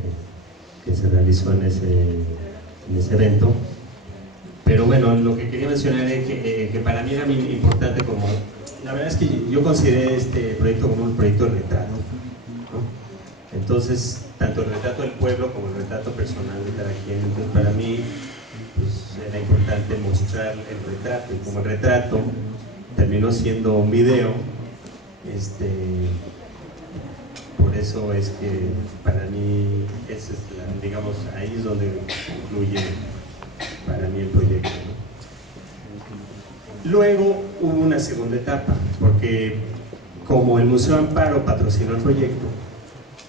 que se realizó en ese evento. Pero bueno, lo que quería mencionar es que para mí era muy importante, como la verdad es que yo consideré este proyecto como un proyecto de retrato, ¿no? Entonces, tanto el retrato del pueblo como el retrato personal de cada quien. Entonces, para mí pues, era importante mostrar el retrato, y como el retrato terminó siendo un video, por eso es que para mí digamos, ahí es donde fluye para mí el proyecto, ¿no? Luego hubo una segunda etapa, porque como el Museo Amparo patrocinó el proyecto,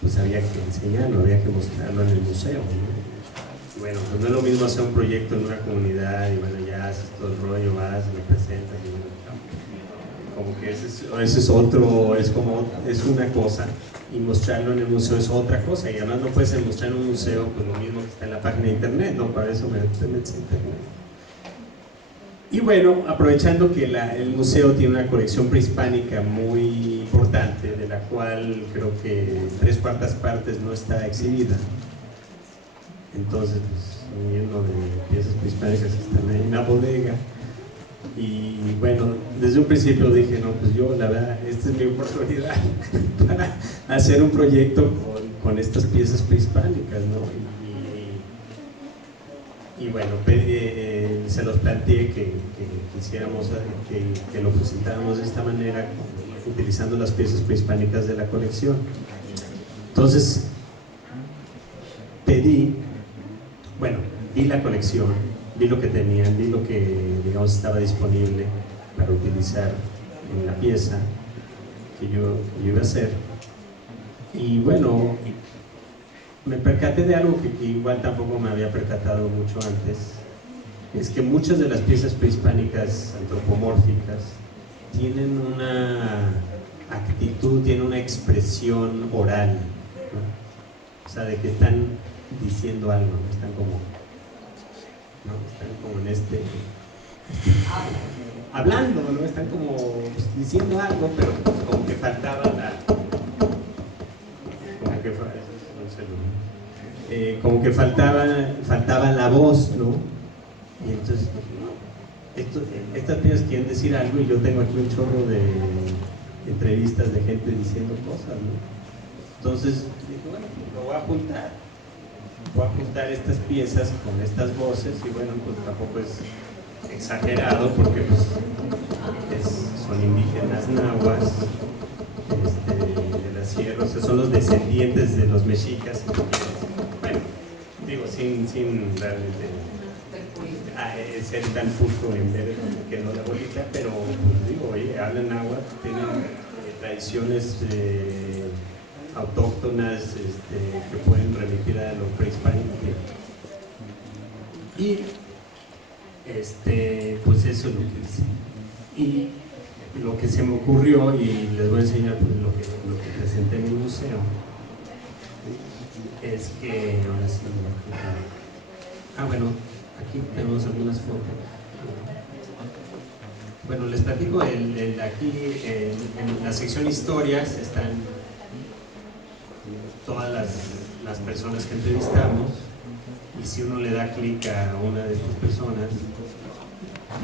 pues había que enseñarlo, había que mostrarlo en el museo, ¿no? Bueno, pues no es lo mismo hacer un proyecto en una comunidad y bueno, ya haces todo el rollo, vas, lo presentas y bueno, como que ese es otro, es una cosa, y mostrarlo en el museo es otra cosa, y además no puedes mostrar en un museo pues lo mismo que está en la página de internet, ¿no? Para eso me metes en internet. Y bueno, aprovechando que el museo tiene una colección prehispánica muy importante, de la cual creo que 3/4 partes no está exhibida, entonces pues lleno de piezas prehispánicas que están ahí en la bodega. Y bueno, desde un principio dije, no, pues yo la verdad, esta es mi oportunidad para hacer un proyecto con estas piezas prehispánicas, ¿no? Y bueno, se los planteé que quisiéramos, que lo presentáramos de esta manera, utilizando las piezas prehispánicas de la colección. Entonces, vi la colección, vi lo que tenían, vi lo que, digamos, estaba disponible para utilizar en la pieza que yo iba a hacer. Y bueno, me percaté de algo que igual tampoco me había percatado mucho antes, es que muchas de las piezas prehispánicas antropomórficas tienen una actitud, tienen una expresión oral, ¿no? O sea, de que están diciendo algo, ¿no? Están como en hablando, ¿no? Están como diciendo algo, pero como que faltaba como que faltaba la voz, ¿no? Y entonces, estas tías quieren decir algo y yo tengo aquí un chorro de entrevistas de gente diciendo cosas, ¿no? Entonces, dije, bueno, lo voy a juntar estas piezas con estas voces y bueno, pues tampoco es exagerado porque pues, son indígenas nahuas de la sierra, o sea, son los descendientes de los mexicas. Bueno, digo, sin realmente ser tan pulco en ver que no la bolita, pero pues, digo, oye, hablan náhuatl, tienen tradiciones autóctonas que pueden remitir a lo prehispánico. Y pues eso es lo que dice. Y lo que se me ocurrió, y les voy a enseñar pues, lo que presenté en el museo, es que ahora sí. Bueno, aquí tenemos algunas fotos. Bueno, les platico, aquí en la sección historias están todas las personas que entrevistamos, y si uno le da clic a una de estas personas,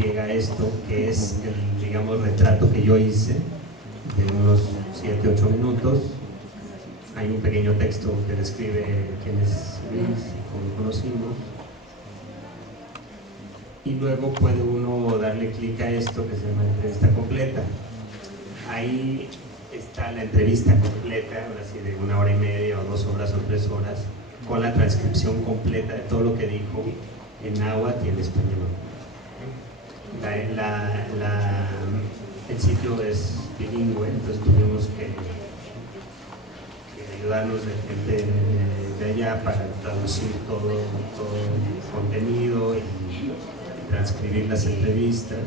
llega a esto, que es el, digamos, retrato que yo hice, de unos 7-8 minutos. Hay un pequeño texto que describe quién es Luis y cómo lo conocimos. Y luego puede uno darle clic a esto que se llama entrevista completa. Ahí está la entrevista completa, ahora sí de 1 hora y media o 2 horas o 3 horas, con la transcripción completa de todo lo que dijo en náhuatl y en español. El sitio es bilingüe, entonces tuvimos que ayudarnos de gente de allá para traducir todo el contenido y transcribir las entrevistas.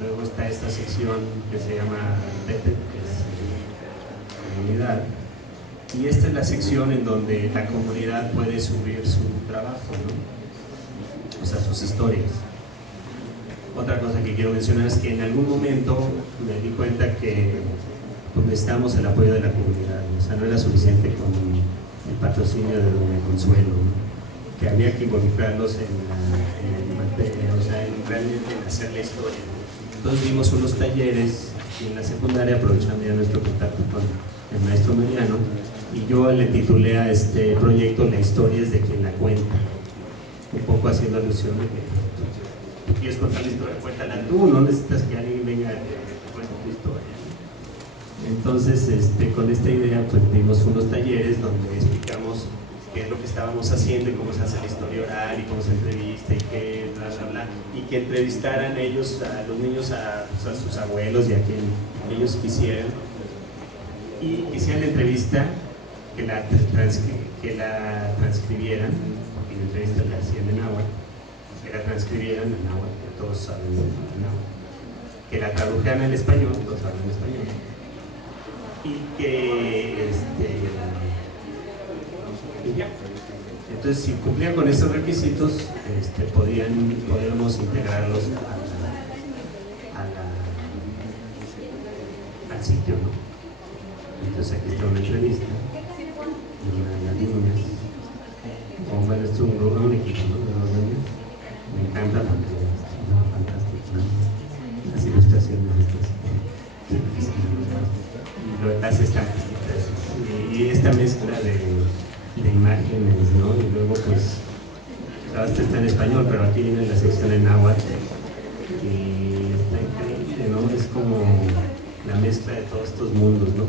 Luego está esta sección que se llama Tete, que es comunidad, y esta es la sección en donde la comunidad puede subir su trabajo, ¿no? O sea, sus historias. Otra cosa que quiero mencionar es que en algún momento me di cuenta que pues, necesitamos el apoyo de la comunidad, o sea, no era suficiente con el patrocinio de Doña Consuelo, ¿no? Que había que involucrarlos realmente en hacer la historia, ¿no? Entonces dimos unos talleres en la secundaria, aprovechando ya nuestro contacto con el maestro Mariano, y yo le titulé a este proyecto La historia es de quien la cuenta, un poco haciendo alusión de que tú quieres contar la historia, cuéntala tú, no necesitas que alguien venga y te cuente tu historia. Entonces, con esta idea, pues dimos unos talleres donde explicamos qué es lo que estábamos haciendo y cómo se hace la historia oral y cómo se entrevista y qué, bla, bla, bla, y que entrevistaran ellos, a los niños, a sus abuelos y a quien ellos quisieran, y hicieran la entrevista, que la transcribieran, porque la entrevista la hacían en náhuatl, que la transcribieran en náhuatl, que todos saben náhuatl, que la tradujeran en español, todos hablan español, y que y ya. Entonces, si cumplían con estos requisitos, podíamos integrarlos al sitio, ¿no? Entonces aquí está una entrevista de una de las niñas, o bueno, es un equipo, ¿no? De los niños. Me encanta porque es fantástico, ¿no? Las ilustraciones y las estampitas y esta mezcla de imágenes, ¿no? Y luego pues hasta está en español, pero aquí viene la sección en náhuatl y está increíble, ¿no? Es como la mezcla de todos estos mundos, ¿no?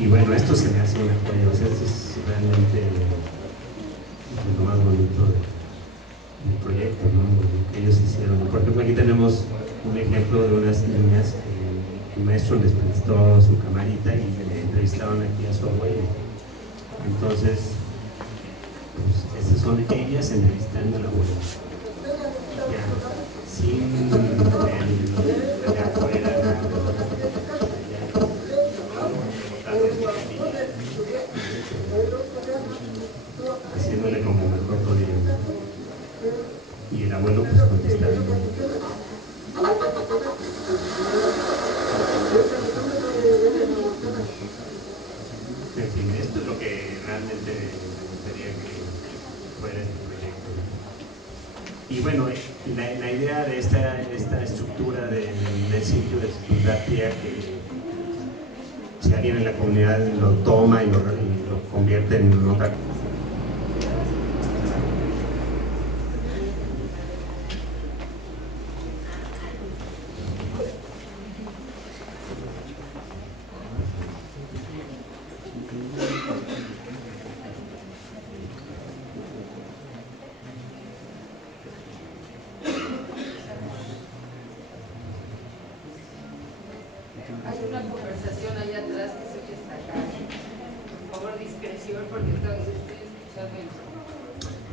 Y bueno, esto se me hace una joya, o sea, esto es realmente lo más bonito del proyecto, ¿no? Lo que ellos hicieron. Por ejemplo, aquí tenemos un ejemplo de unas niñas que el maestro les prestó su camarita y le entrevistaron aquí a su abuelo. Entonces, pues, esas son ellas entrevistando a la abuela. Ya, sin el de afuera, haciéndole como mejor podía. Y el abuelo pues contestando. En fin, esto es lo que realmente me gustaría que fuera este proyecto. Y bueno, la idea de esta estructura del sitio es dar pie a que si alguien en la comunidad lo toma y lo convierte en otra cosa. Hay una conversación allá atrás que se oye hasta acá. Por favor, discreción, porque estoy escuchando el...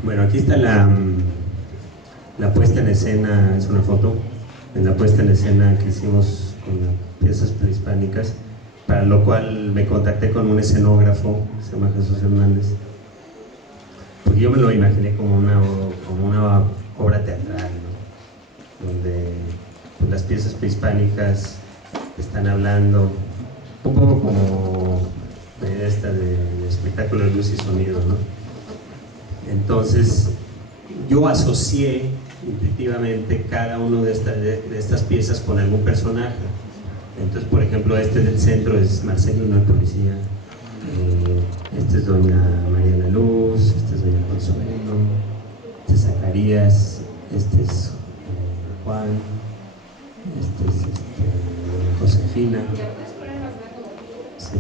Bueno, aquí está la puesta en escena, es una foto de la puesta en escena que hicimos con las piezas prehispánicas, para lo cual me contacté con un escenógrafo, se llama Jesús Hernández, porque yo me lo imaginé como una obra teatral, ¿no? Donde pues, las piezas prehispánicas están hablando un poco como de esta del espectáculo de luz y sonido, ¿no? Entonces yo asocié intuitivamente cada una de estas piezas con algún personaje. Entonces, por ejemplo, este del centro es Marcelino, el policía, este es doña María La Luz, este es doña Consuelo, este es Zacarías, este es Juan, este es Josefina. Sí.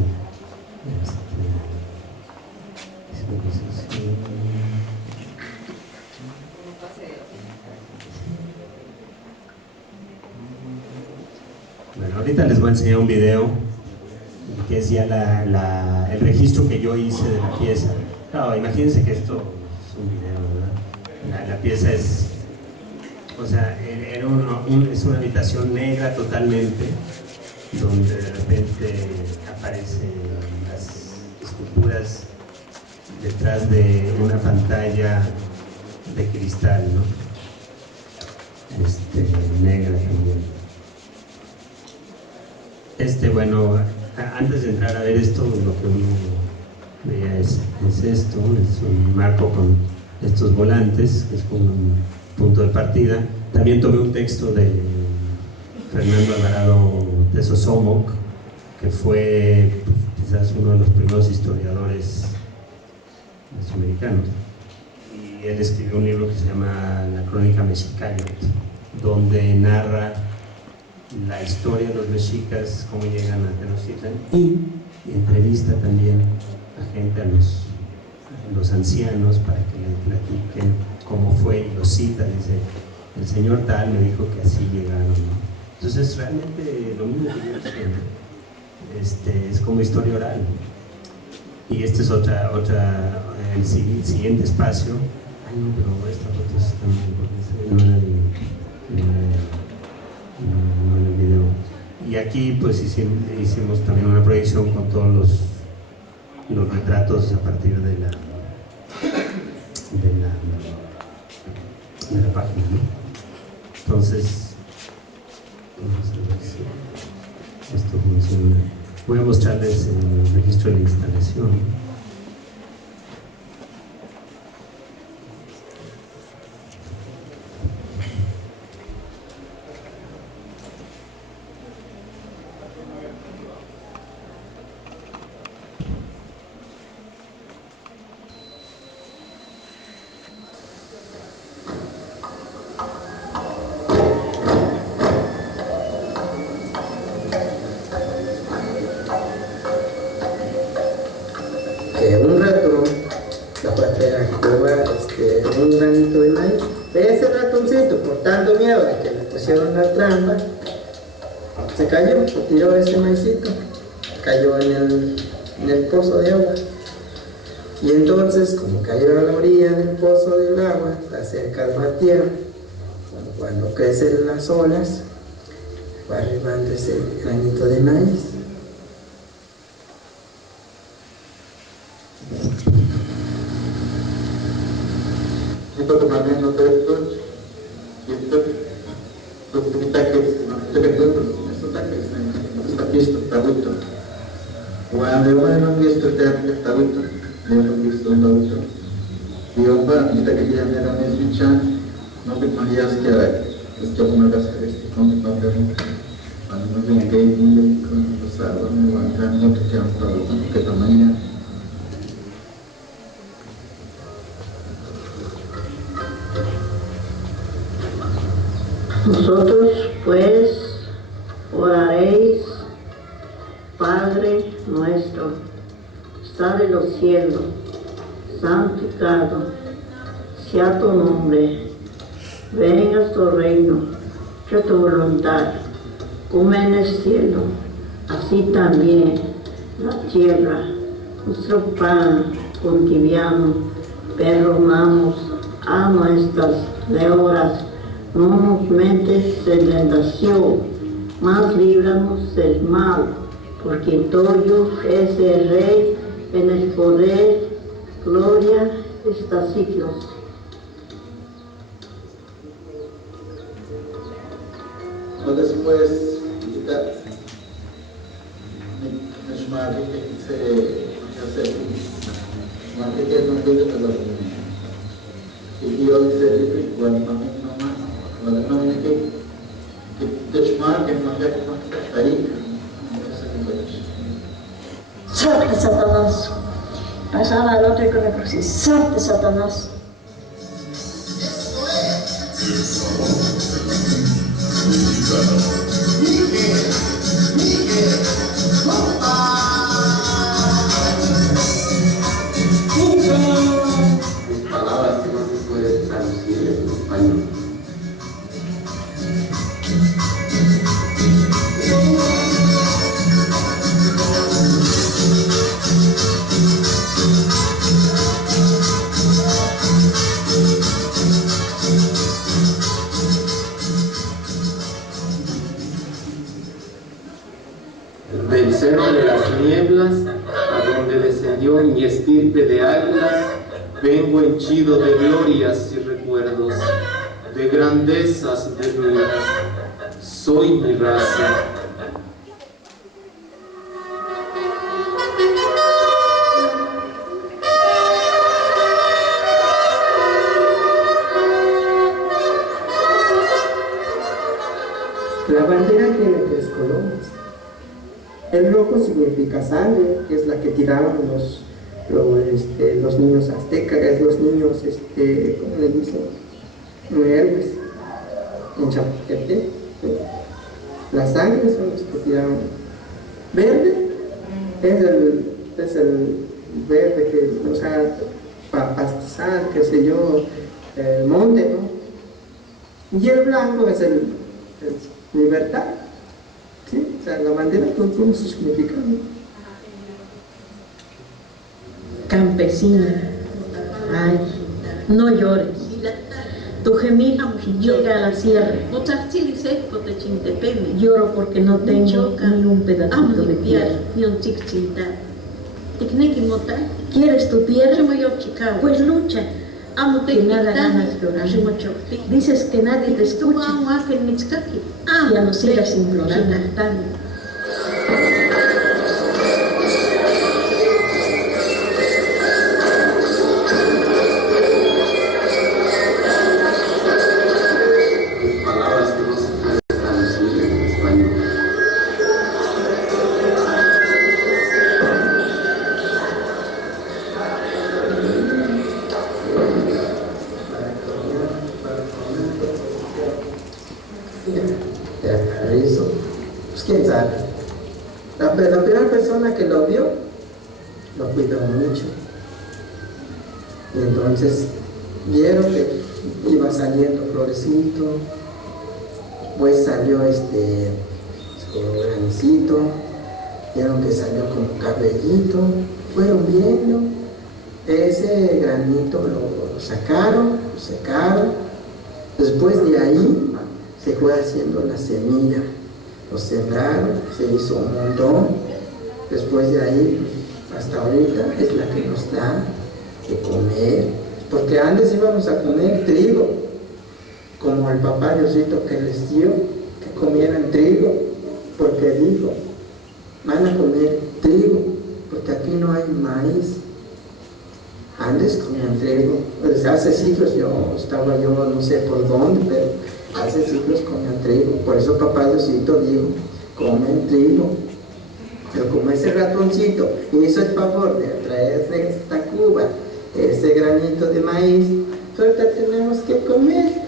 Bueno, ahorita les voy a enseñar un video que es ya el registro que yo hice de la pieza. Claro, imagínense que esto es un video, ¿verdad? La pieza es, o sea, es una habitación negra totalmente, donde de repente aparecen las esculturas detrás de una pantalla de cristal, ¿no? Negra también. Bueno, antes de entrar a ver esto, lo que uno veía es esto, es un marco con estos volantes, que es como un punto de partida. También tomé un texto de Fernando Alvarado de Sosomoc, que fue quizás uno de los primeros historiadores mesoamericanos, y él escribió un libro que se llama La Crónica Mexicana, donde narra la historia de los mexicas, cómo llegan a Tenochtitlan, y entrevista también a gente, a los ancianos, para que le platiquen cómo fue, y lo cita, dice, el señor tal me dijo que así llegaron, ¿no? Entonces realmente lo mismo que yo estoy, es como historia oral. Y este es el siguiente espacio. Ay no, pero esta foto está muy no en el video. Y aquí pues hicimos también una proyección con todos los retratos a partir de la página, ¿no? Entonces, vamos a ver si esto funciona. Voy a mostrarles el registro de la instalación. Un rato la patera un granito de maíz, pero ese ratoncito, por tanto miedo de que le pusieron la trampa, se cayó, se tiró ese maicito, cayó en el pozo de agua. Y entonces, como cayó a la orilla del pozo del agua, está cerca de la tierra, cuando crecen las olas, va arribando ese granito de maíz. Cuando bueno visto el tabuito, Yesus Kristus Dauto. Diomba kita kejadian dalam Indonesia, nampik mahias kira, setiap mereka sekali nampik pada anu yang kayak ini besar banget, kan mau terjang tahu kita namanya. Vosotros pues oraréis, Padre nuestro, está en los cielos, santificado sea tu nombre, venga tu reino, que tu voluntad, como en el cielo, así también la tierra, nuestro pan cotidiano, perdonamos a nuestras deudas, no nos metes en tentación, mas líbranos del mal, porque tuyo es el Rey, en el poder, gloria, hasta siglos. Después kita menikmati mati dia menjadi dalam video itu buat kami nama bagaimana kita menikmati yang baik. Salte, Satanás. Pasaba al otro y con la cruz. Salte, Satanás. Palabras que no se pueden traducir en español. Del seno de las nieblas, a donde descendió mi estirpe de águilas, vengo henchido de glorias y recuerdos, de grandezas de ruinas. Soy mi raza. La bandera tiene 3 colores. El rojo significa sangre, que es la que tiraron los niños aztecas, es los niños, ¿cómo le dicen? Héroes, en Chapultepec. La sangre son los que tiraron. Verde es el verde que usa para pastizar, qué sé yo, el monte, ¿no? Y el blanco es el libertad. ¿Sí? O sea, la bandera tiene su significado. Campesina, ay, no llores. Tu gemir llega a la sierra. Lloro porque no tengo ni un pedacito de tierra. ¿Quieres tu tierra? Pues lucha. Que nada ganas llorar. Dices que nadie te escucha. Ya no sigas implorando. Palabras que no se pueden traducir en español. Eso, pues quién sabe. La primera persona que lo vio lo cuidó mucho. Y entonces vieron que iba saliendo florecito, pues salió como granicito, vieron que salió como cabellito, fueron viendo ese granito, lo sacaron, lo secaron, después de ahí se fue haciendo la semilla, lo sembraron, se hizo un montón, después de ahí hasta ahorita es la que nos da de comer, porque antes íbamos a comer trigo, como el papá Diosito que les dio que comieran trigo, porque dijo, van a comer trigo, porque aquí no hay maíz, Antes comían trigo, desde hace siglos yo no sé por dónde, pero hace siglos comían trigo. Por eso papá Diosito dijo, comen trigo. Pero como ese ratoncito hizo el favor de traer de esta cuba ese granito de maíz, ahorita tenemos que comer.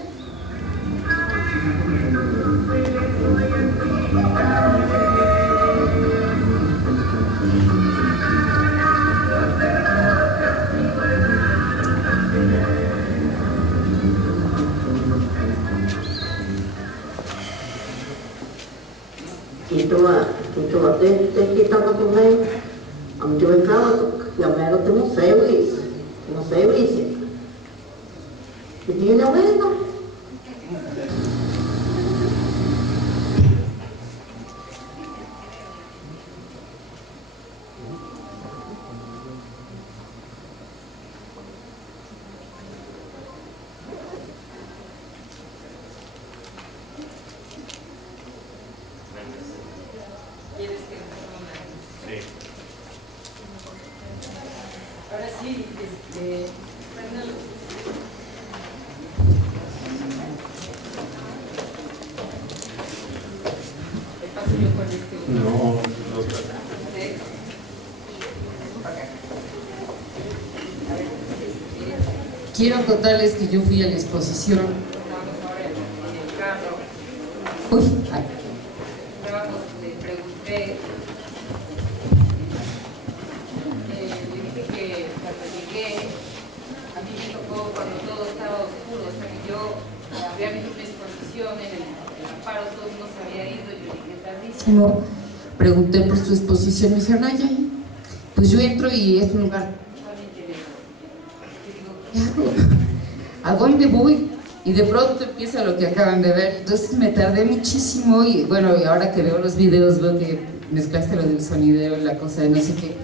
Kita kita patunay ang joy ka ya meron temo service hindi na bueno. Ahora sí, paso yo con este. No. Quiero contarles que yo fui a la exposición. Estábamos ahora en el carro. Uy, le pregunté. Le dije que cuando llegué, a mí me tocó cuando todo estaba oscuro, o sea que yo había visto una exposición en el Amparo, todo el mundo se había ido, yo llegué tardísimo. Pregunté por su exposición, me dijeron, ay, ay, pues yo entro y es un lugar totalmente negro. Yo digo, ¿qué hago? ¿A dónde voy? Y de pronto empieza lo que acaban de ver. Entonces me tardé muchísimo y bueno, y ahora que veo los videos veo que mezclaste lo del sonidero, la cosa de no sé qué.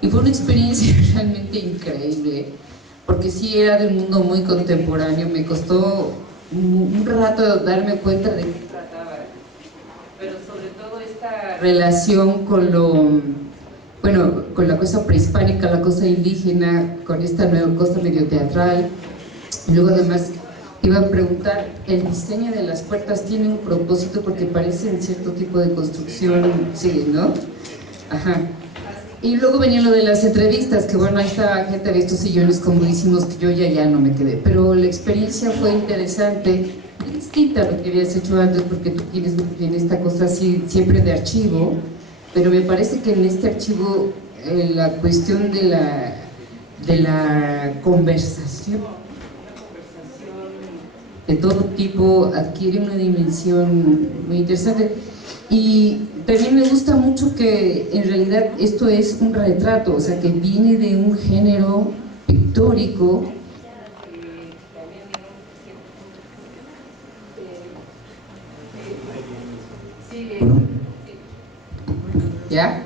Y fue una experiencia realmente increíble, porque sí era de un mundo muy contemporáneo. Me costó un rato darme cuenta de qué trataba, pero sobre todo esta relación con lo, bueno, con la cosa prehispánica, la cosa indígena, con esta nueva cosa medio teatral. Y luego además iba a preguntar, el diseño de las puertas tiene un propósito porque parecen cierto tipo de construcción, sí, ¿no? Ajá. Y luego venía lo de las entrevistas, que bueno, ahí estaba gente de estos sillones comodísimos que yo ya no me quedé, pero la experiencia fue interesante, distinta a lo que habías hecho antes, porque tú tienes esta cosa así siempre de archivo, pero me parece que en este archivo la cuestión de la conversación de todo tipo adquiere una dimensión muy interesante. Y también me gusta mucho que en realidad esto es un retrato, o sea que viene de un género pictórico. ¿Ya?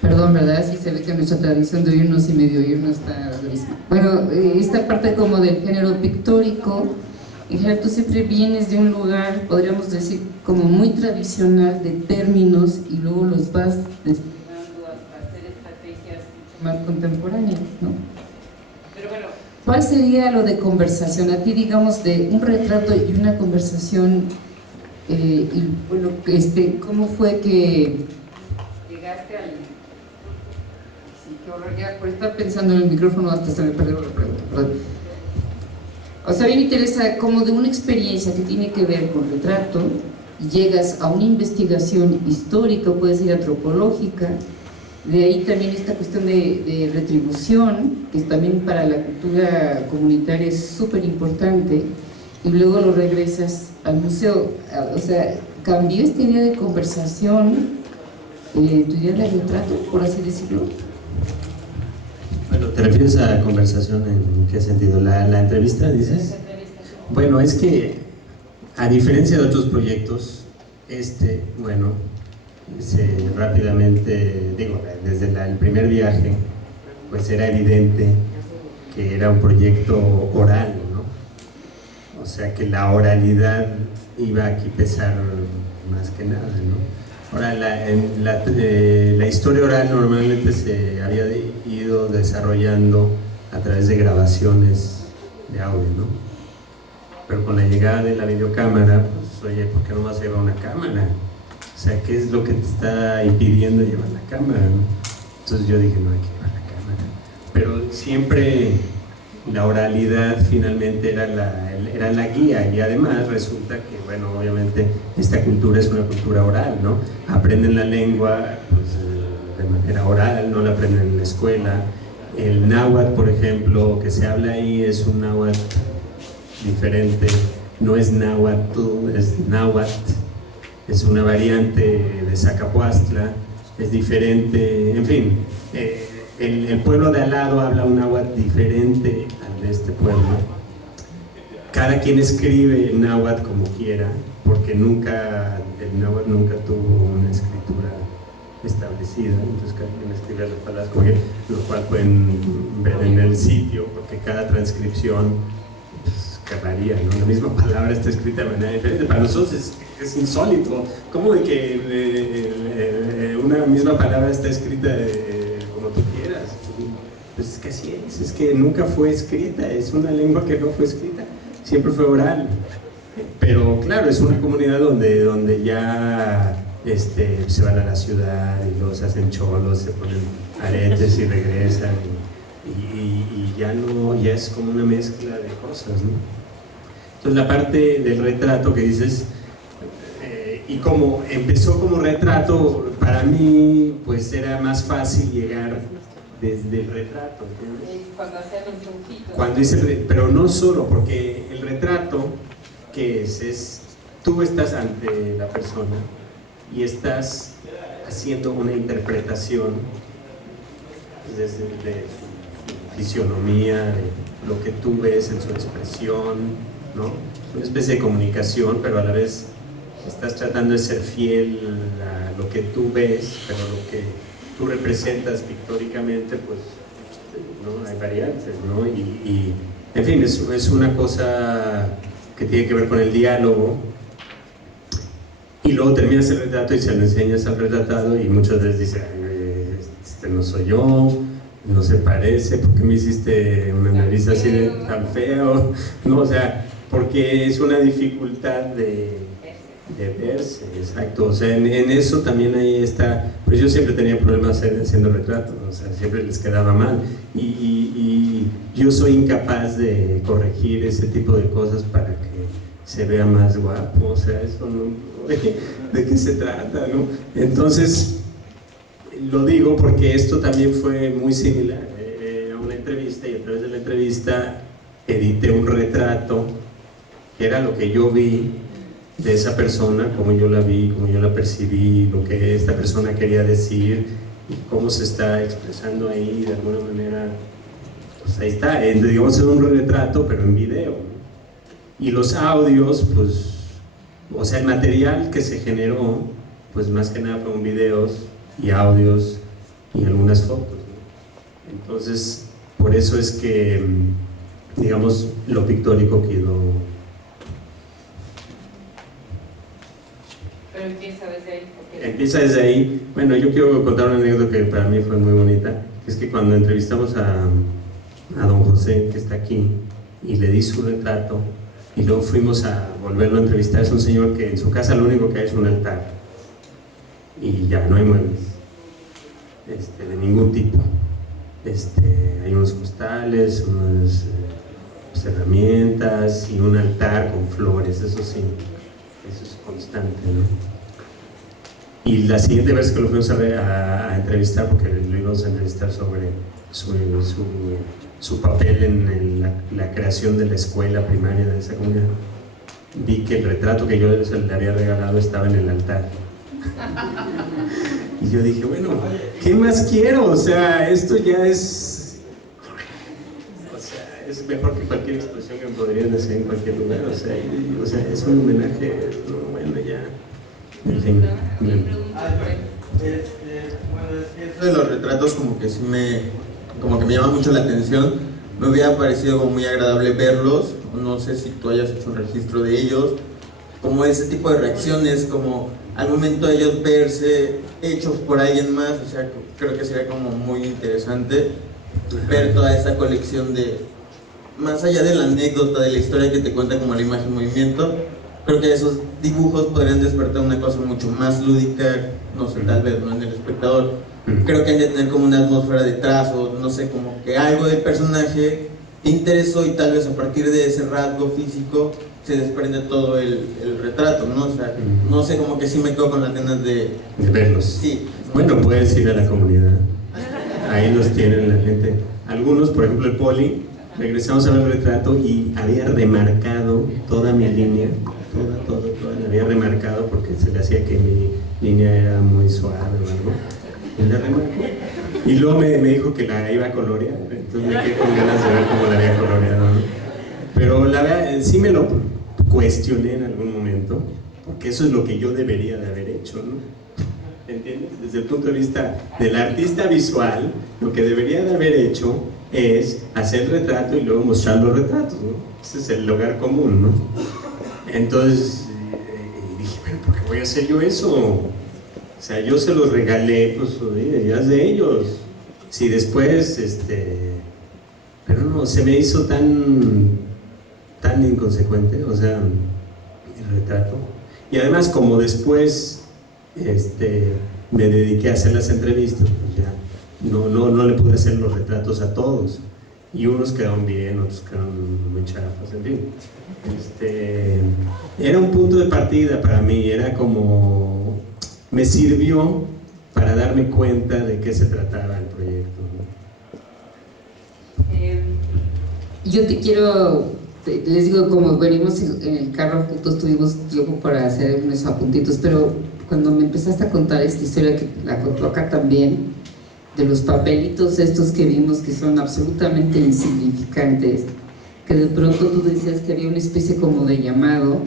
Perdón, ¿verdad? Sí se ve que nuestra tradición de oírnos y medio oírnos está durísima. Bueno, esta parte como del género pictórico, en general tú siempre vienes de un lugar, podríamos decir, como muy tradicional de términos y luego los vas desplegando hasta hacer estrategias más contemporáneas, ¿no? Pero bueno, ¿cuál sería lo de conversación? A ti, digamos, de un retrato y una conversación, y bueno, ¿cómo fue que llegaste al... Sí, qué horror, ya por estar pensando en el micrófono hasta se me perdió la pregunta, perdón. O sea, a mí me interesa como de una experiencia que tiene que ver con retrato, llegas a una investigación histórica, puede ser antropológica, de ahí también esta cuestión de retribución, que también para la cultura comunitaria es súper importante, y luego lo regresas al museo. O sea, cambió esta idea de conversación, tu idea de retrato, por así decirlo. Bueno, ¿te refieres a conversación en qué sentido? ¿La entrevista, dices? Bueno, es que a diferencia de otros proyectos, bueno, rápidamente, digo, desde el primer viaje, pues era evidente que era un proyecto oral, ¿no? O sea que la oralidad iba aquí a pesar más que nada, ¿no? Ahora, la historia oral normalmente se había ido desarrollando a través de grabaciones de audio, ¿no? Pero con la llegada de la videocámara, pues oye, ¿por qué no vas a llevar una cámara? O sea, ¿qué es lo que te está impidiendo llevar la cámara, ¿no? Entonces yo dije, no hay que llevar la cámara. Pero siempre la oralidad finalmente era la guía, y además resulta que, bueno, obviamente esta cultura es una cultura oral, ¿no? Aprenden la lengua pues, de manera oral, no la aprenden en la escuela. El náhuatl, por ejemplo, que se habla ahí es un náhuatl diferente, no es náhuatl, es náhuatl, es una variante de Zacapuastla, es diferente, en fin, el pueblo de al lado habla un náhuatl diferente al de este pueblo. Cada quien escribe náhuatl como quiera, porque el náhuatl nunca tuvo una escritura establecida, entonces cada quien escribe las palabras como quiera, lo cual pueden ver en el sitio, porque cada transcripción pues, varía, ¿no? La misma palabra está escrita de manera diferente. Para nosotros es insólito, ¿cómo de que una misma palabra está escrita como tú quieras? Pues es que así es que nunca fue escrita, es una lengua que no fue escrita, siempre fue oral. Pero claro, es una comunidad donde ya se van a la ciudad y luego se hacen cholos, se ponen aretes y regresan y ya es como una mezcla de cosas, ¿no? Entonces la parte del retrato que dices, y como empezó como retrato, para mí pues era más fácil llegar desde el retrato, ¿entiendes? Cuando hacían los dibujitos. Pero no solo, porque el retrato, ¿qué es? Tú estás ante la persona y estás haciendo una interpretación de su fisionomía, de lo que tú ves en su expresión, ¿no? Es una especie de comunicación, pero a la vez estás tratando de ser fiel a lo que tú ves, pero lo que tú representas pictóricamente, pues ¿no? Hay variantes, ¿no? Y en fin, es una cosa que tiene que ver con el diálogo. Y luego terminas el retrato y se lo enseñas al retratado y muchas veces dice, este no soy yo, no se parece, ¿por qué me hiciste una nariz así de tan feo? No, o sea, porque es una dificultad de verse, exacto. O sea, en eso también ahí está, pues yo siempre tenía problemas haciendo retratos, o sea, siempre les quedaba mal y yo soy incapaz de corregir ese tipo de cosas para que se vea más guapo, o sea, eso no, ¿de qué se trata, no? Entonces, lo digo porque esto también fue muy similar a una entrevista, y a través de la entrevista edité un retrato que era lo que yo vi de esa persona, como yo la vi, como yo la percibí, lo que esta persona quería decir y cómo se está expresando ahí de alguna manera. Pues ahí está, digamos, es un retrato pero en video, ¿no? Y los audios, pues, o sea, el material que se generó, pues más que nada fueron videos y audios y algunas fotos, ¿no? Entonces, por eso es que, digamos, lo pictórico quedó. Pero empieza desde ahí. Empieza desde ahí. Bueno, yo quiero contar una anécdota que para mí fue muy bonita. Es que cuando entrevistamos a don José, que está aquí, y le di su retrato, y luego fuimos a volverlo a entrevistar, es un señor que en su casa lo único que hay es un altar. Y ya, no hay muebles. De ningún tipo. Hay unos costales, unas herramientas y un altar con flores, eso sí, eso es constante, ¿no? Y la siguiente vez que lo fuimos a entrevistar, porque lo íbamos a entrevistar sobre su papel en la creación de la escuela primaria de esa comunidad, vi que el retrato que yo le había regalado estaba en el altar. Y yo dije, bueno, ¿qué más quiero? O sea, esto ya es... O sea, es mejor que cualquier expresión que me podrían hacer en cualquier lugar. O sea, es un homenaje, no, bueno, ya... En fin, bueno, eso de los retratos como que sí me llama mucho la atención. Me hubiera parecido como muy agradable verlos. No sé si tú hayas hecho un registro de ellos, como ese tipo de reacciones, como al momento de ellos verse hechos por alguien más. O sea, creo que sería como muy interesante. ver toda esa colección de, más allá de la anécdota, de la historia que te cuenta como la imagen en movimiento, creo que esos dibujos podrían despertar una cosa mucho más lúdica, no sé, tal vez, ¿no?, en el espectador. Creo que hay de tener como una atmósfera detrás, o no sé, como que algo del personaje te interesó y tal vez a partir de ese rasgo físico se desprende todo el retrato, ¿no? O sea, no sé, como que sí me quedo con las ganas de verlos. Sí. Bueno, puedes ir a la comunidad. Ahí los tienen la gente. Algunos, por ejemplo el Poli, regresamos a ver el retrato y había remarcado toda mi línea, toda la había remarcado porque se le hacía que mi línea era muy suave o algo. Y la remarcó. Y luego me dijo que la iba a colorear, entonces me quedé con ganas de ver cómo la había coloreado, ¿no? Pero la verdad, sí me lo cuestioné en algún momento, porque eso es lo que yo debería de haber hecho, ¿no? ¿Entiendes? Desde el punto de vista del artista visual, lo que debería de haber hecho es hacer el retrato y luego mostrar los retratos, ¿no? Ese es el lugar común, ¿no? Entonces dije, bueno, ¿por qué voy a hacer yo eso? O sea, yo se los regalé, pues, ya es de ellos. Si después, pero no, se me hizo tan inconsecuente, o sea, el retrato. Y además, como después me dediqué a hacer las entrevistas, pues ya no le pude hacer los retratos a todos, y unos quedaron bien, otros quedaron muy chafas, en fin. Era un punto de partida para mí, era como, me sirvió para darme cuenta de qué se trataba el proyecto, ¿no? Yo te quiero, les digo, como venimos en el carro juntos, tuvimos tiempo para hacer unos apuntitos, pero cuando me empezaste a contar esta historia, que la contó acá también, de los papelitos estos que vimos que son absolutamente insignificantes, que de pronto tú decías que había una especie como de llamado.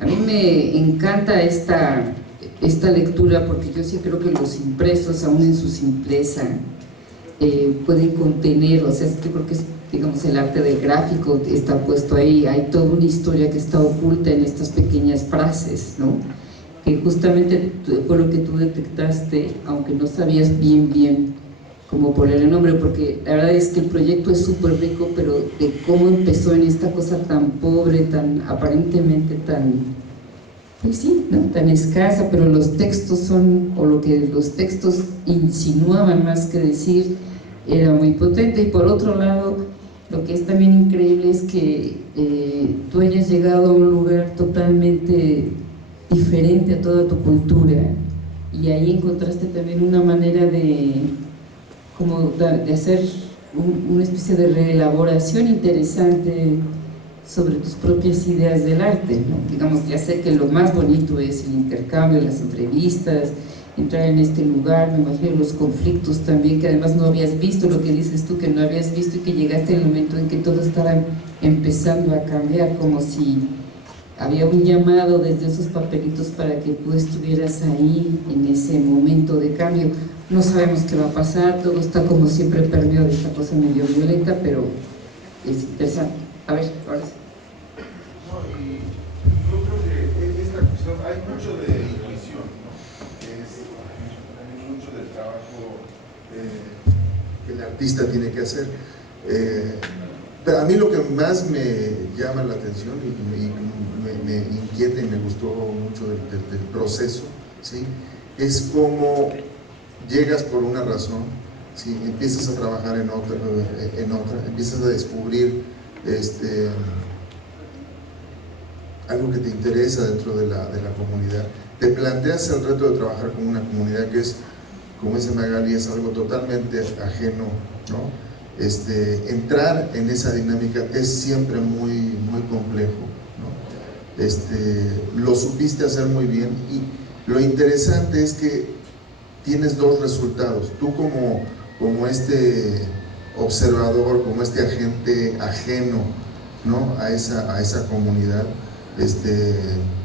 A mí me encanta esta lectura, porque yo sí creo que los impresos, aún en su simpleza, pueden contener, o sea, yo creo que es, digamos, el arte del gráfico está puesto ahí, hay toda una historia que está oculta en estas pequeñas frases, ¿no? Que justamente fue lo que tú detectaste, aunque no sabías bien cómo ponerle nombre, porque la verdad es que el proyecto es súper rico, pero de cómo empezó en esta cosa tan pobre, tan aparentemente tan, pues sí, ¿no?, tan escasa, pero los textos son, o lo que los textos insinuaban más que decir, era muy potente. Y por otro lado, lo que es también increíble es que tú hayas llegado a un lugar totalmente diferente a toda tu cultura, y ahí encontraste también una manera de hacer una especie de reelaboración interesante sobre tus propias ideas del arte, ¿no? Digamos, ya sé que lo más bonito es el intercambio, las entrevistas, entrar en este lugar, me imagino los conflictos también, que además no habías visto, lo que dices tú, que no habías visto, y que llegaste en el momento en que todo estaba empezando a cambiar, como si había un llamado desde esos papelitos para que tú estuvieras ahí en ese momento de cambio. No sabemos qué va a pasar, todo está como siempre permeado de esta cosa medio violenta, pero es interesante. A ver, ahora sí. No, y yo creo que en esta cuestión hay mucho de intuición, ¿no? Que es mucho del trabajo que el artista tiene que hacer. Pero a mí lo que más me llama la atención y me inquieta y me gustó mucho del proceso, ¿sí?, es cómo llegas por una razón, ¿sí?, empiezas a trabajar en otra, empiezas a descubrir algo que te interesa dentro de la comunidad, te planteas el reto de trabajar con una comunidad que es, como dice Magali, es algo totalmente ajeno, ¿no? Entrar en esa dinámica es siempre muy complejo, ¿no? Lo supiste hacer muy bien, y lo interesante es que tienes dos resultados. Tú como observador, como agente ajeno, ¿no?, a esa comunidad,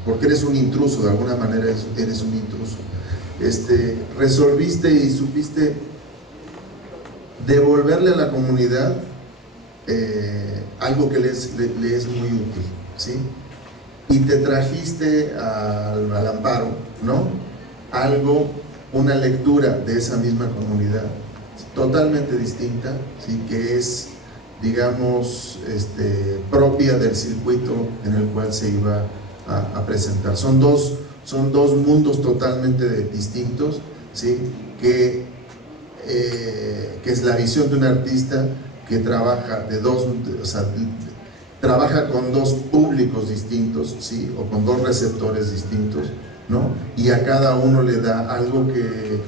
porque eres un intruso, de alguna manera eres un intruso, resolviste y supiste devolverle a la comunidad algo que le es muy útil, ¿sí? Y te trajiste al amparo, ¿no?, una lectura de esa misma comunidad, totalmente distinta, ¿sí? Que es, digamos, propia del circuito en el cual se iba a presentar. Son dos mundos totalmente distintos, ¿sí? Que es la visión de un artista que trabaja trabaja con dos públicos distintos, ¿sí? O con dos receptores distintos, ¿no? Y a cada uno le da algo que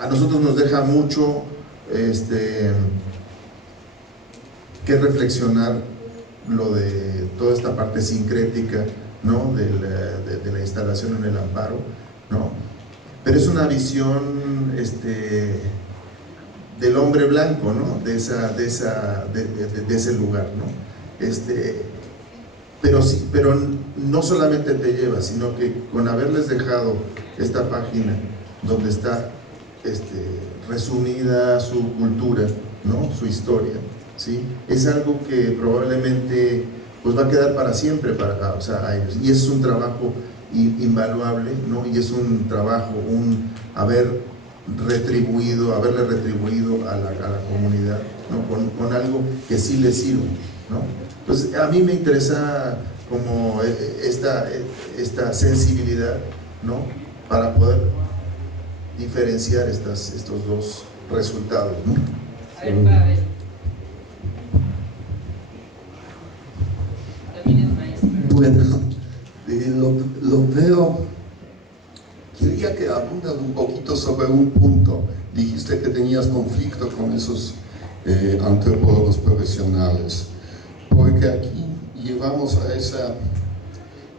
a nosotros nos deja mucho que reflexionar, lo de toda esta parte sincrética, ¿no? de la instalación en el Amparo, ¿no? Pero es una visión del hombre blanco, ¿no? de ese lugar, ¿no? Pero no solamente te lleva, sino que con haberles dejado esta página donde está resumida su cultura, ¿no? Su historia, ¿sí? Es algo que probablemente pues va a quedar para siempre a ellos, y es un trabajo invaluable, ¿no? Y es un trabajo, haberle retribuido a la comunidad, ¿no? Con algo que sí les sirve, ¿no? Pues a mí me interesa como esta sensibilidad, ¿no? Para poder diferenciar estos dos resultados, ¿no? Bueno, lo veo. Quería que abundas un poquito sobre un punto. Dijiste que tenías conflicto con esos antropólogos profesionales, porque aquí llevamos a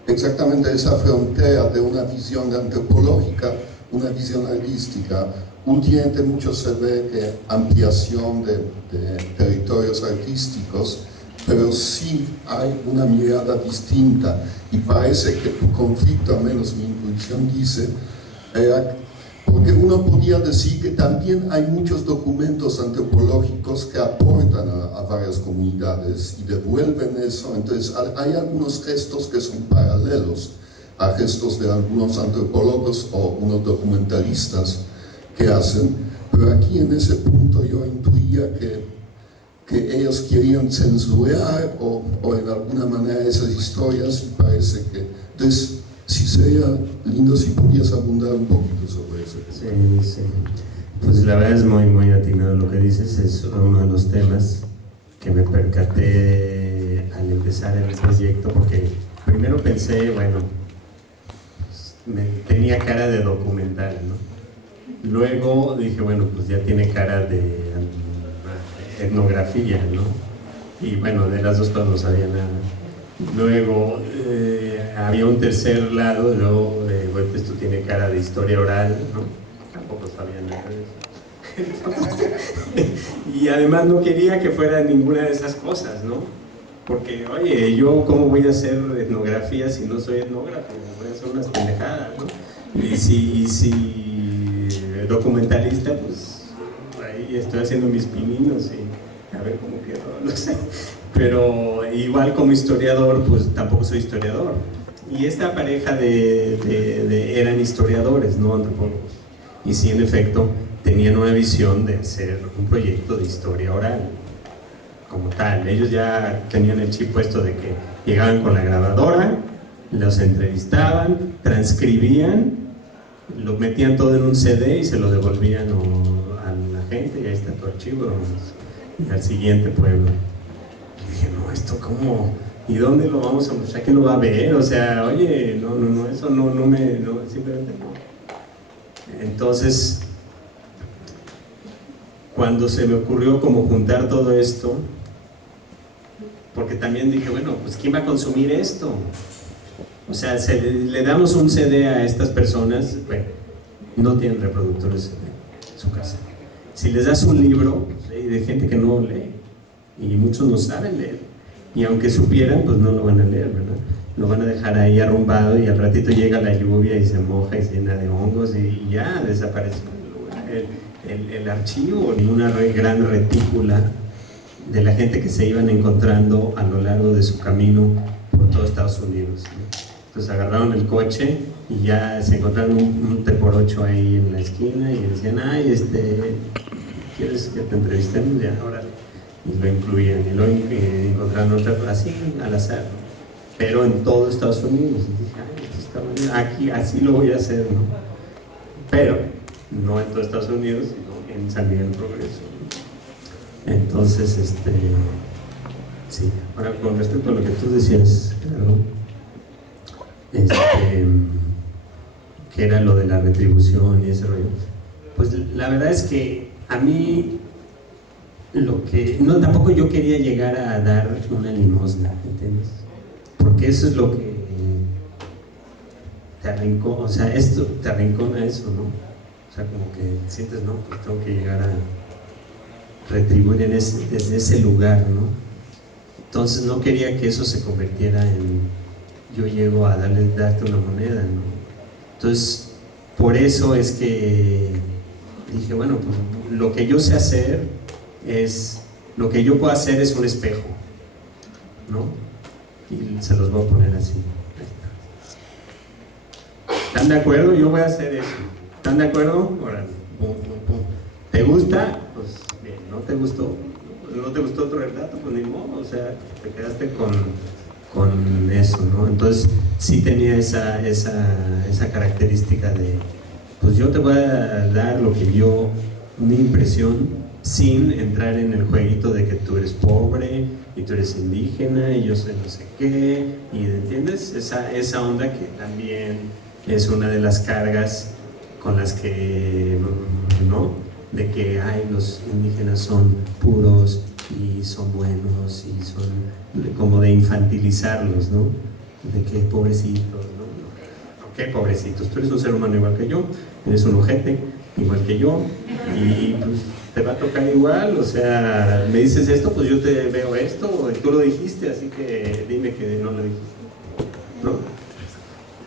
exactamente esa frontera de una visión antropológica, una visión artística. Últimamente mucho se ve que ampliación de territorios artísticos, pero sí hay una mirada distinta, y parece que tu conflicto, al menos mi intuición dice, era porque uno podía decir que también hay muchos documentos antropológicos que aportan a varias comunidades y devuelven eso. Entonces hay algunos gestos que son paralelos a gestos de algunos antropólogos o unos documentalistas que hacen, pero aquí en ese punto yo intuía que ellos querían censurar o en alguna manera esas historias, y parece que... Entonces, sí sería lindo si pudieras abundar un poquito sobre eso. Sí. Pues la verdad es muy, muy atinado lo que dices. Es uno de los temas que me percaté al empezar el proyecto, porque primero pensé, bueno, tenía cara de documental, ¿no? Luego dije, bueno, pues ya tiene cara de etnografía, ¿no? Y bueno, de las dos cosas no sabía nada. Luego había un tercer lado, luego bueno, esto tiene cara de historia oral, ¿no? Tampoco sabía nada de eso. Y además no quería que fuera ninguna de esas cosas, ¿no? Porque, oye, yo cómo voy a hacer etnografía si no soy etnógrafo, voy a hacer unas pendejadas, ¿no? Y si documentalista, pues ahí estoy haciendo mis pininos y a ver cómo quedó, no sé. Pero igual como historiador, pues tampoco soy historiador. Y esta pareja eran historiadores, no antropólogos. Y sí, en efecto, tenían una visión de hacer un proyecto de historia oral, como tal. Ellos ya tenían el chip puesto de que llegaban con la grabadora, los entrevistaban, transcribían, lo metían todo en un CD y se lo devolvían a la gente, y ahí está tu archivo, y al siguiente pueblo. Dije, no, esto cómo, ¿y dónde lo vamos a mostrar? ¿Quién lo va a ver? O sea, oye, no, eso no, simplemente no. Entonces, cuando se me ocurrió como juntar todo esto, porque también dije, bueno, pues ¿quién va a consumir esto? O sea, le damos un CD a estas personas, bueno, no tienen reproductores en su casa. Si les das un libro, hay de gente que no lee, y muchos no saben leer, y aunque supieran, pues no lo van a leer, ¿verdad? Lo van a dejar ahí arrumbado, y al ratito llega la lluvia y se moja y se llena de hongos y ya desaparece el archivo, y una gran retícula de la gente que se iban encontrando a lo largo de su camino por todo Estados Unidos, ¿no? Entonces agarraron el coche y ya se encontraron un T por 8 ahí en la esquina y decían, ay, ¿quieres que te entrevistemos? Ya, órale. Y lo incluían, y lo encontraron otra, así, al azar, ¿no? Pero en todo Estados Unidos. Y dije, ay, esto está bueno, aquí, así lo voy a hacer, ¿no? Pero no en todo Estados Unidos, sino en San Miguel Progreso, ¿no? Entonces, sí. Ahora, con respecto a lo que tú decías, claro, que era lo de la retribución y ese rollo, pues la verdad es que a mí no, tampoco yo quería llegar a dar una limosna, ¿entiendes? Porque eso es lo que te arrincona, o sea, esto te arrincona eso, ¿no? O sea, como que sientes, no, pues tengo que llegar a retribuir desde ese lugar, ¿no? Entonces no quería que eso se convirtiera en yo llego a darte una moneda, ¿no? Entonces, por eso es que dije, bueno, pues lo que yo sé hacer lo que yo puedo hacer es un espejo, ¿no? Y se los voy a poner así. ¿Están de acuerdo? Yo voy a hacer eso. ¿Están de acuerdo? Órale. Pum, pum, pum. ¿Te gusta? Pues bien. ¿No te gustó? ¿No te gustó tu relato? Pues ni modo. O sea, te quedaste con eso, ¿no? Entonces sí tenía esa característica de, pues yo te voy a dar lo que yo, mi impresión, sin entrar en el jueguito de que tú eres pobre y tú eres indígena y yo soy no sé qué, y ¿entiendes? Esa onda que también es una de las cargas con las que, ¿no? De que los indígenas son puros y son buenos y son como de infantilizarlos, ¿no? De que pobrecitos, ¿no? ¿Qué pobrecitos? Tú eres un ser humano igual que yo, eres un ojete igual que yo y pues te va a tocar igual, o sea, me dices esto, pues yo te veo esto, tú lo dijiste, así que dime que no lo dijiste, ¿no?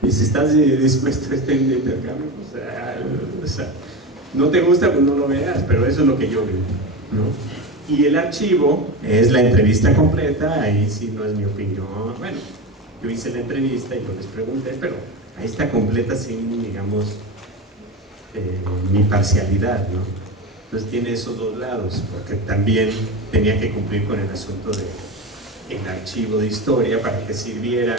Y si estás dispuesto a este intercambio, pues, o sea, no te gusta, pues no lo veas, pero eso es lo que yo veo, ¿no? Y el archivo es la entrevista completa, ahí sí no es mi opinión, bueno, yo hice la entrevista y yo les pregunté, pero ahí está completa sin, digamos, mi parcialidad, ¿no? Entonces tiene esos dos lados, porque también tenía que cumplir con el asunto del archivo de historia para que sirviera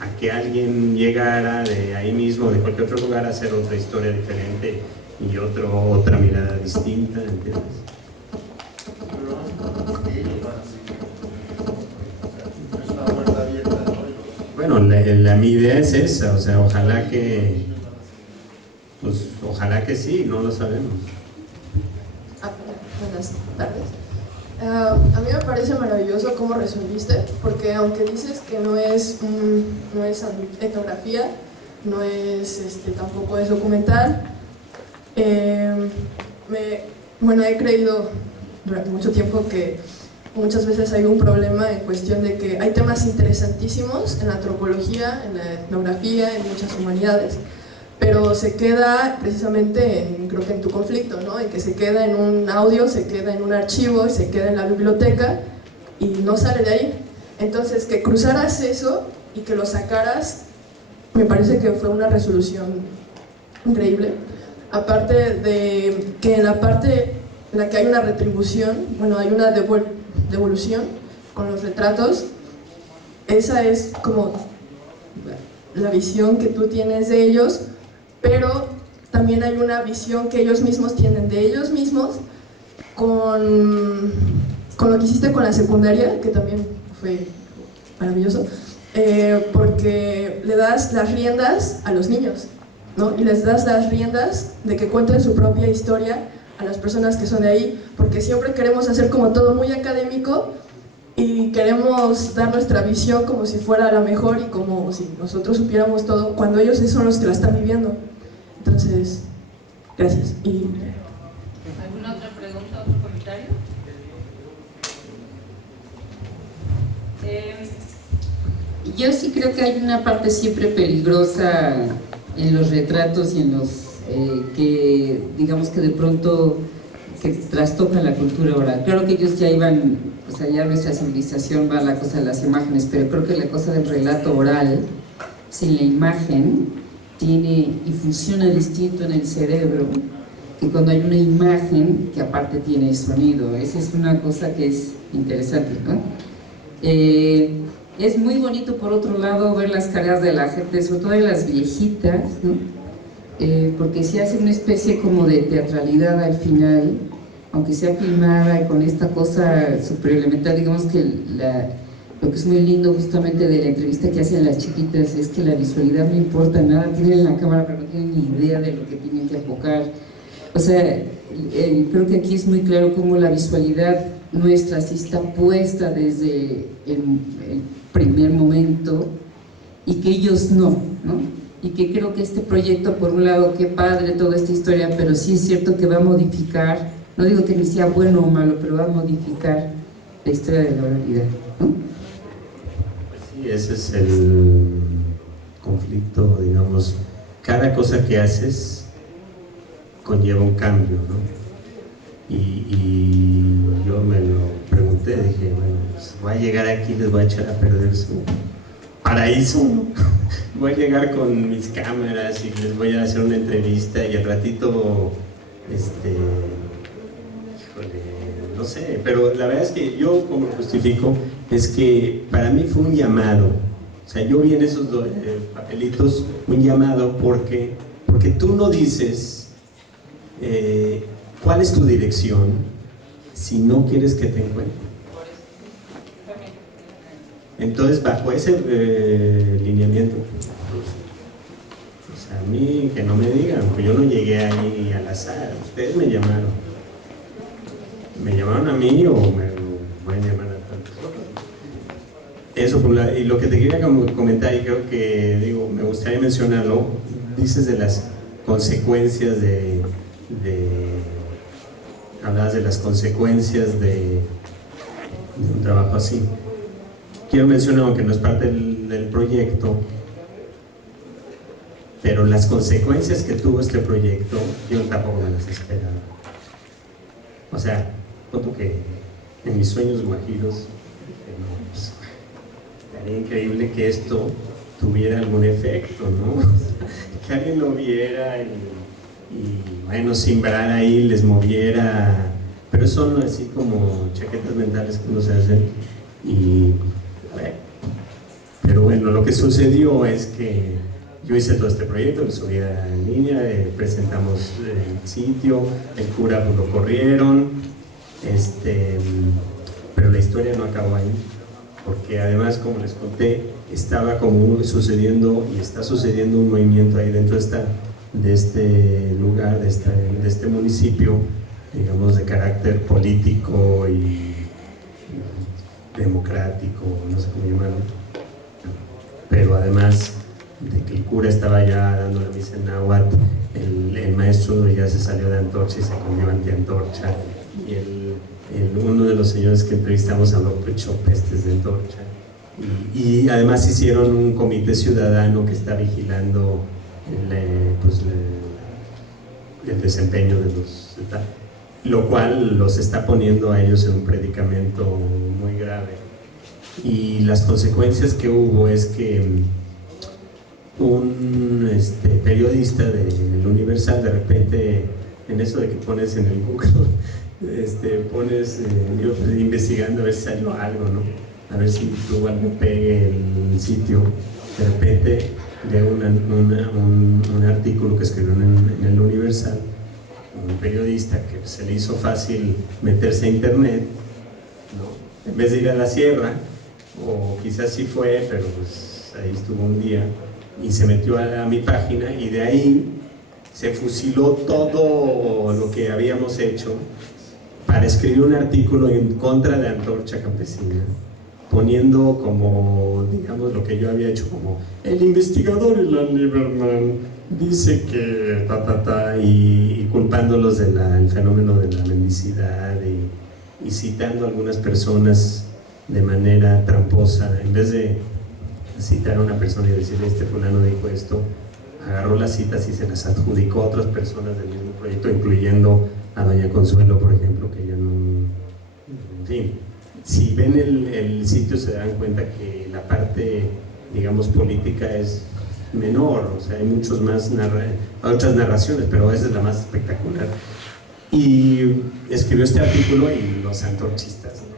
a que alguien llegara de ahí mismo, de cualquier otro lugar, a hacer otra historia diferente y otra mirada distinta, ¿entiendes? Bueno, mi idea es esa, o sea, ojalá que sí, no lo sabemos. Buenas tardes. A mí me parece maravilloso cómo resolviste, porque aunque dices que no es etnografía, no es tampoco es documental, he creído durante mucho tiempo que muchas veces hay un problema en cuestión de que hay temas interesantísimos en la antropología, en la etnografía, en muchas humanidades, pero se queda precisamente creo que en tu conflicto, ¿no? En que se queda en un audio, se queda en un archivo, se queda en la biblioteca y no sale de ahí. Entonces, que cruzaras eso y que lo sacaras, me parece que fue una resolución increíble. Aparte de que en la parte en la que hay una retribución, bueno, hay una devolución con los retratos, esa es como la visión que tú tienes de ellos, pero también hay una visión que ellos mismos tienen de ellos mismos con lo que hiciste con la secundaria, que también fue maravilloso, porque le das las riendas a los niños, ¿no? Y les das las riendas de que cuenten su propia historia a las personas que son de ahí, porque siempre queremos hacer como todo muy académico y queremos dar nuestra visión como si fuera la mejor y como si nosotros supiéramos todo, cuando ellos son los que la están viviendo. Entonces, gracias. ¿Alguna otra pregunta, otro comentario? Yo sí creo que hay una parte siempre peligrosa en los retratos y en los que digamos que de pronto que trastocan la cultura oral. Claro que ellos ya iban, o sea, ya nuestra civilización va a la cosa de las imágenes, pero creo que la cosa del relato oral, sin la imagen, tiene y funciona distinto en el cerebro que cuando hay una imagen que aparte tiene sonido. Esa es una cosa que es interesante, ¿no? Es muy bonito, por otro lado, ver las caras de la gente, sobre todo de las viejitas, ¿no? Porque se hace una especie como de teatralidad al final, aunque sea filmada y con esta cosa súper elemental. Digamos que lo que es muy lindo justamente de la entrevista que hacen las chiquitas es que la visualidad no importa nada, tienen la cámara pero no tienen ni idea de lo que tienen que enfocar. O sea, creo que aquí es muy claro cómo la visualidad nuestra sí está puesta desde el primer momento y que ellos no, ¿no? Y que creo que este proyecto, por un lado, qué padre toda esta historia, pero sí es cierto que va a modificar, no digo que ni sea bueno o malo, pero va a modificar la historia de la oralidad, ¿no? Sí, ese es el conflicto, digamos, cada cosa que haces conlleva un cambio, ¿no? Y yo me lo pregunté, dije, bueno, pues voy a llegar aquí, les voy a echar a perder su paraíso, ¿no? Voy a llegar con mis cámaras y les voy a hacer una entrevista y al ratito, híjole, no sé, pero la verdad es que yo, como lo justifico, es que para mí fue un llamado. O sea, yo vi en esos papelitos un llamado porque tú no dices cuál es tu dirección si no quieres que te encuentren. Entonces, bajo ese lineamiento, pues a mí que no me digan, pues yo no llegué ahí al azar, ustedes me llamaron. ¿Me llamaron a mí o me pueden llamar a tantos otros? Eso, y lo que te quería comentar, y creo que, digo, me gustaría mencionarlo, dices de las consecuencias hablabas de las consecuencias de un trabajo así. Quiero mencionar, aunque no es parte del proyecto, pero las consecuencias que tuvo este proyecto, yo tampoco me las esperaba. O sea, noto que en mis sueños guajiros, no, pues, estaría increíble que esto tuviera algún efecto, ¿no? Que alguien lo viera y bueno, simbrar ahí, les moviera, pero son así como chaquetas mentales que uno se hacen y pero bueno, lo que sucedió es que yo hice todo este proyecto, lo subí en línea, presentamos el sitio, el cura pues, lo corrieron, pero la historia no acabó ahí, porque además, como les conté, estaba como sucediendo y está sucediendo un movimiento ahí dentro de este lugar, de este municipio, digamos, de carácter político y democrático, no sé cómo llamarlo, pero además de que el cura estaba ya dando la misa en náhuatl, el maestro ya se salió de antorcha y se comió antiantorcha, y uno de los señores que entrevistamos habló echó pestes de antorcha, y además hicieron un comité ciudadano que está vigilando el desempeño de los, lo cual los está poniendo a ellos en un predicamento muy grave. Y las consecuencias que hubo es que un periodista del Universal, de repente, en eso de que pones en el Google, pones, investigando a ver si salió algo, ¿no? A ver si tuvo algo pegue el sitio, de repente de un artículo que escribió en el Universal, un periodista que se le hizo fácil meterse a internet, ¿no? En vez de ir a la sierra, o quizás sí fue, pero pues ahí estuvo un día, y se metió a mi página, y de ahí se fusiló todo lo que habíamos hecho para escribir un artículo en contra de Antorcha Campesina, poniendo como, digamos, lo que yo había hecho, como el investigador Ilan Lieberman dice que y culpándolos del fenómeno de la mendicidad y citando a algunas personas de manera tramposa. En vez de citar a una persona y decirle este fulano dijo esto, agarró las citas y se las adjudicó a otras personas del mismo proyecto, incluyendo a doña Consuelo, por ejemplo, que ya no, en fin. Si ven el sitio se dan cuenta que la parte, digamos, política es menor, o sea, hay muchos más otras narraciones, pero esa es la más espectacular. Y escribió este artículo y los antorchistas, ¿no?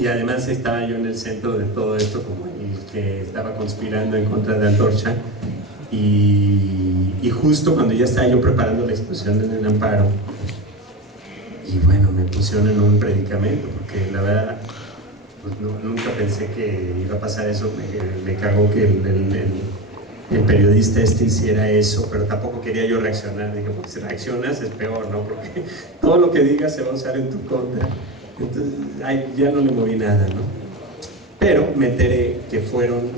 Y además estaba yo en el centro de todo esto, como el que estaba conspirando en contra de Antorcha, y justo cuando ya estaba yo preparando la exposición en el Amparo, y bueno, me pusieron en un predicamento, porque la verdad, pues nunca pensé que iba a pasar eso. Me cagó que el periodista hiciera eso, pero tampoco quería yo reaccionar. Dije, porque si reaccionas es peor, ¿no? Porque todo lo que digas se va a usar en tu contra. Entonces, ya no le moví nada, ¿no? Pero me enteré que fueron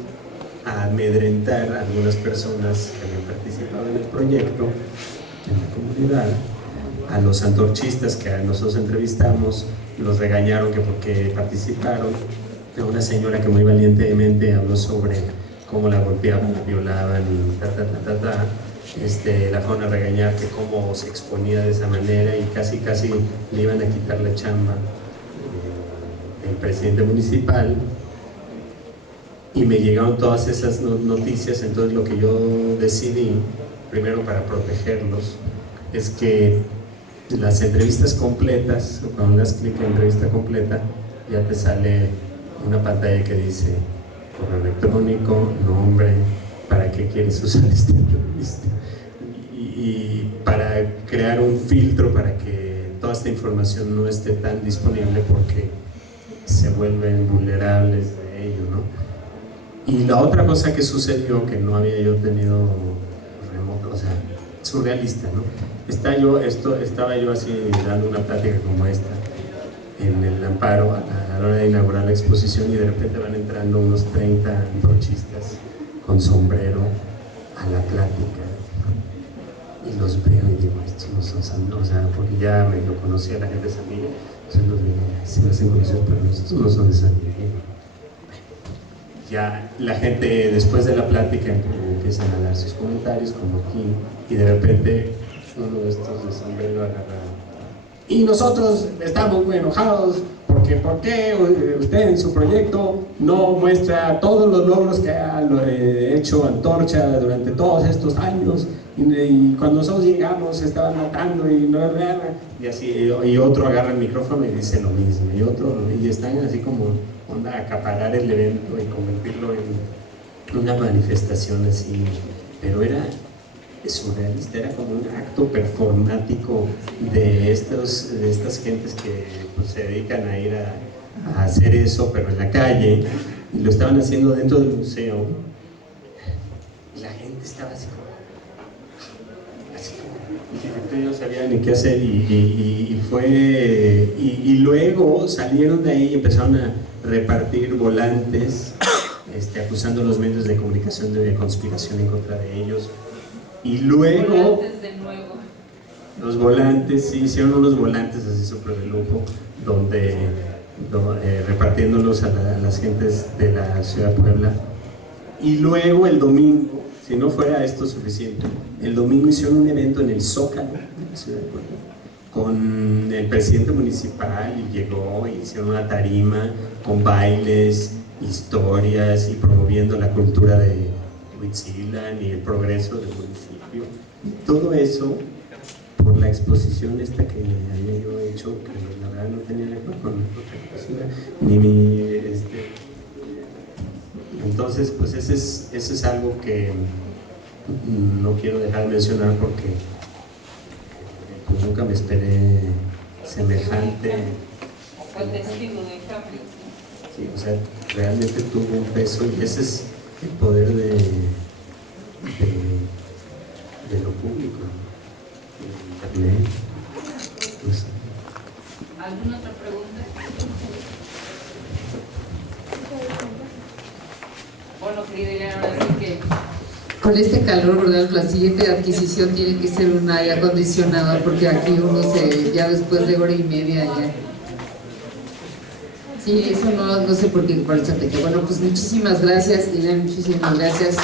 a amedrentar a algunas personas que habían participado en el proyecto, en la comunidad, a los antorchistas que nosotros entrevistamos, los regañaron que porque participaron. Una señora que muy valientemente habló sobre cómo la golpeaban, la violaban y la fueron a regañar que cómo se exponía de esa manera, y casi le iban a quitar la chamba el presidente municipal. Y me llegaron todas esas noticias. Entonces lo que yo decidí, primero para protegerlos, es que las entrevistas completas, cuando das clic en entrevista completa, ya te sale una pantalla que dice correo electrónico, nombre, para qué quieres usar esta entrevista, y para crear un filtro para que toda esta información no esté tan disponible, porque se vuelven vulnerables de ello, ¿no? Y la otra cosa que sucedió, que no había yo tenido remoto, o sea, surrealista, ¿no? Estaba yo así dando una plática como esta en el Amparo a la hora de inaugurar la exposición, y de repente van entrando unos 30 antorchistas con sombrero a la plática, y los veo y digo, estos no son, o sea, porque ya me lo conocía la gente de San Miguel, entonces los veía, sí me hacen conocidos, pero estos no son de San Miguel. Ya la gente después de la plática empiezan a dar sus comentarios, como aquí, y de repente uno de estos de sombrero agarra: y nosotros estamos muy enojados porque ¿por qué usted en su proyecto no muestra todos los logros que ha hecho Antorcha durante todos estos años? Y cuando nosotros llegamos se estaban matando y no es real. Y así, y otro agarra el micrófono y dice lo mismo, y otro, y están así como onda a acaparar el evento y convertirlo en una manifestación así, pero era surrealista, era como un acto performático de estas gentes que pues, se dedican a ir a hacer eso, pero en la calle, y lo estaban haciendo dentro del museo, y la gente estaba así como y no sabía ni qué hacer, y luego salieron de ahí y empezaron a repartir volantes acusando a los medios de comunicación de conspiración en contra de ellos. Y luego los volantes, sí, hicieron unos volantes así súper de lujo, donde repartiéndolos a las gentes de la ciudad de Puebla. Y luego el domingo, si no fuera esto suficiente, el domingo hicieron un evento en el Zócalo de la ciudad de Puebla con el presidente municipal, y llegó y hicieron una tarima con bailes, historias, y promoviendo la cultura de Huitzilan y el progreso del municipio, y todo eso por la exposición esta que había yo hecho, que la verdad no tenía nada que ver con otra cosa, ni mi entonces pues ese es algo que no quiero dejar de mencionar, porque pues nunca me esperé semejante. Fue testigo de cambio. Sí, o sea, realmente tuvo un peso, y ese es el poder de lo público, de Internet. Pues, ¿alguna otra pregunta? Bueno, querida Ileana, ahora sí que con este calor, ¿verdad? La siguiente adquisición tiene que ser un aire acondicionado, porque aquí uno ya después de hora y media ya. Sí, eso no sé por qué, por eso te quedo. Bueno, pues muchísimas gracias, Ileana, muchísimas gracias.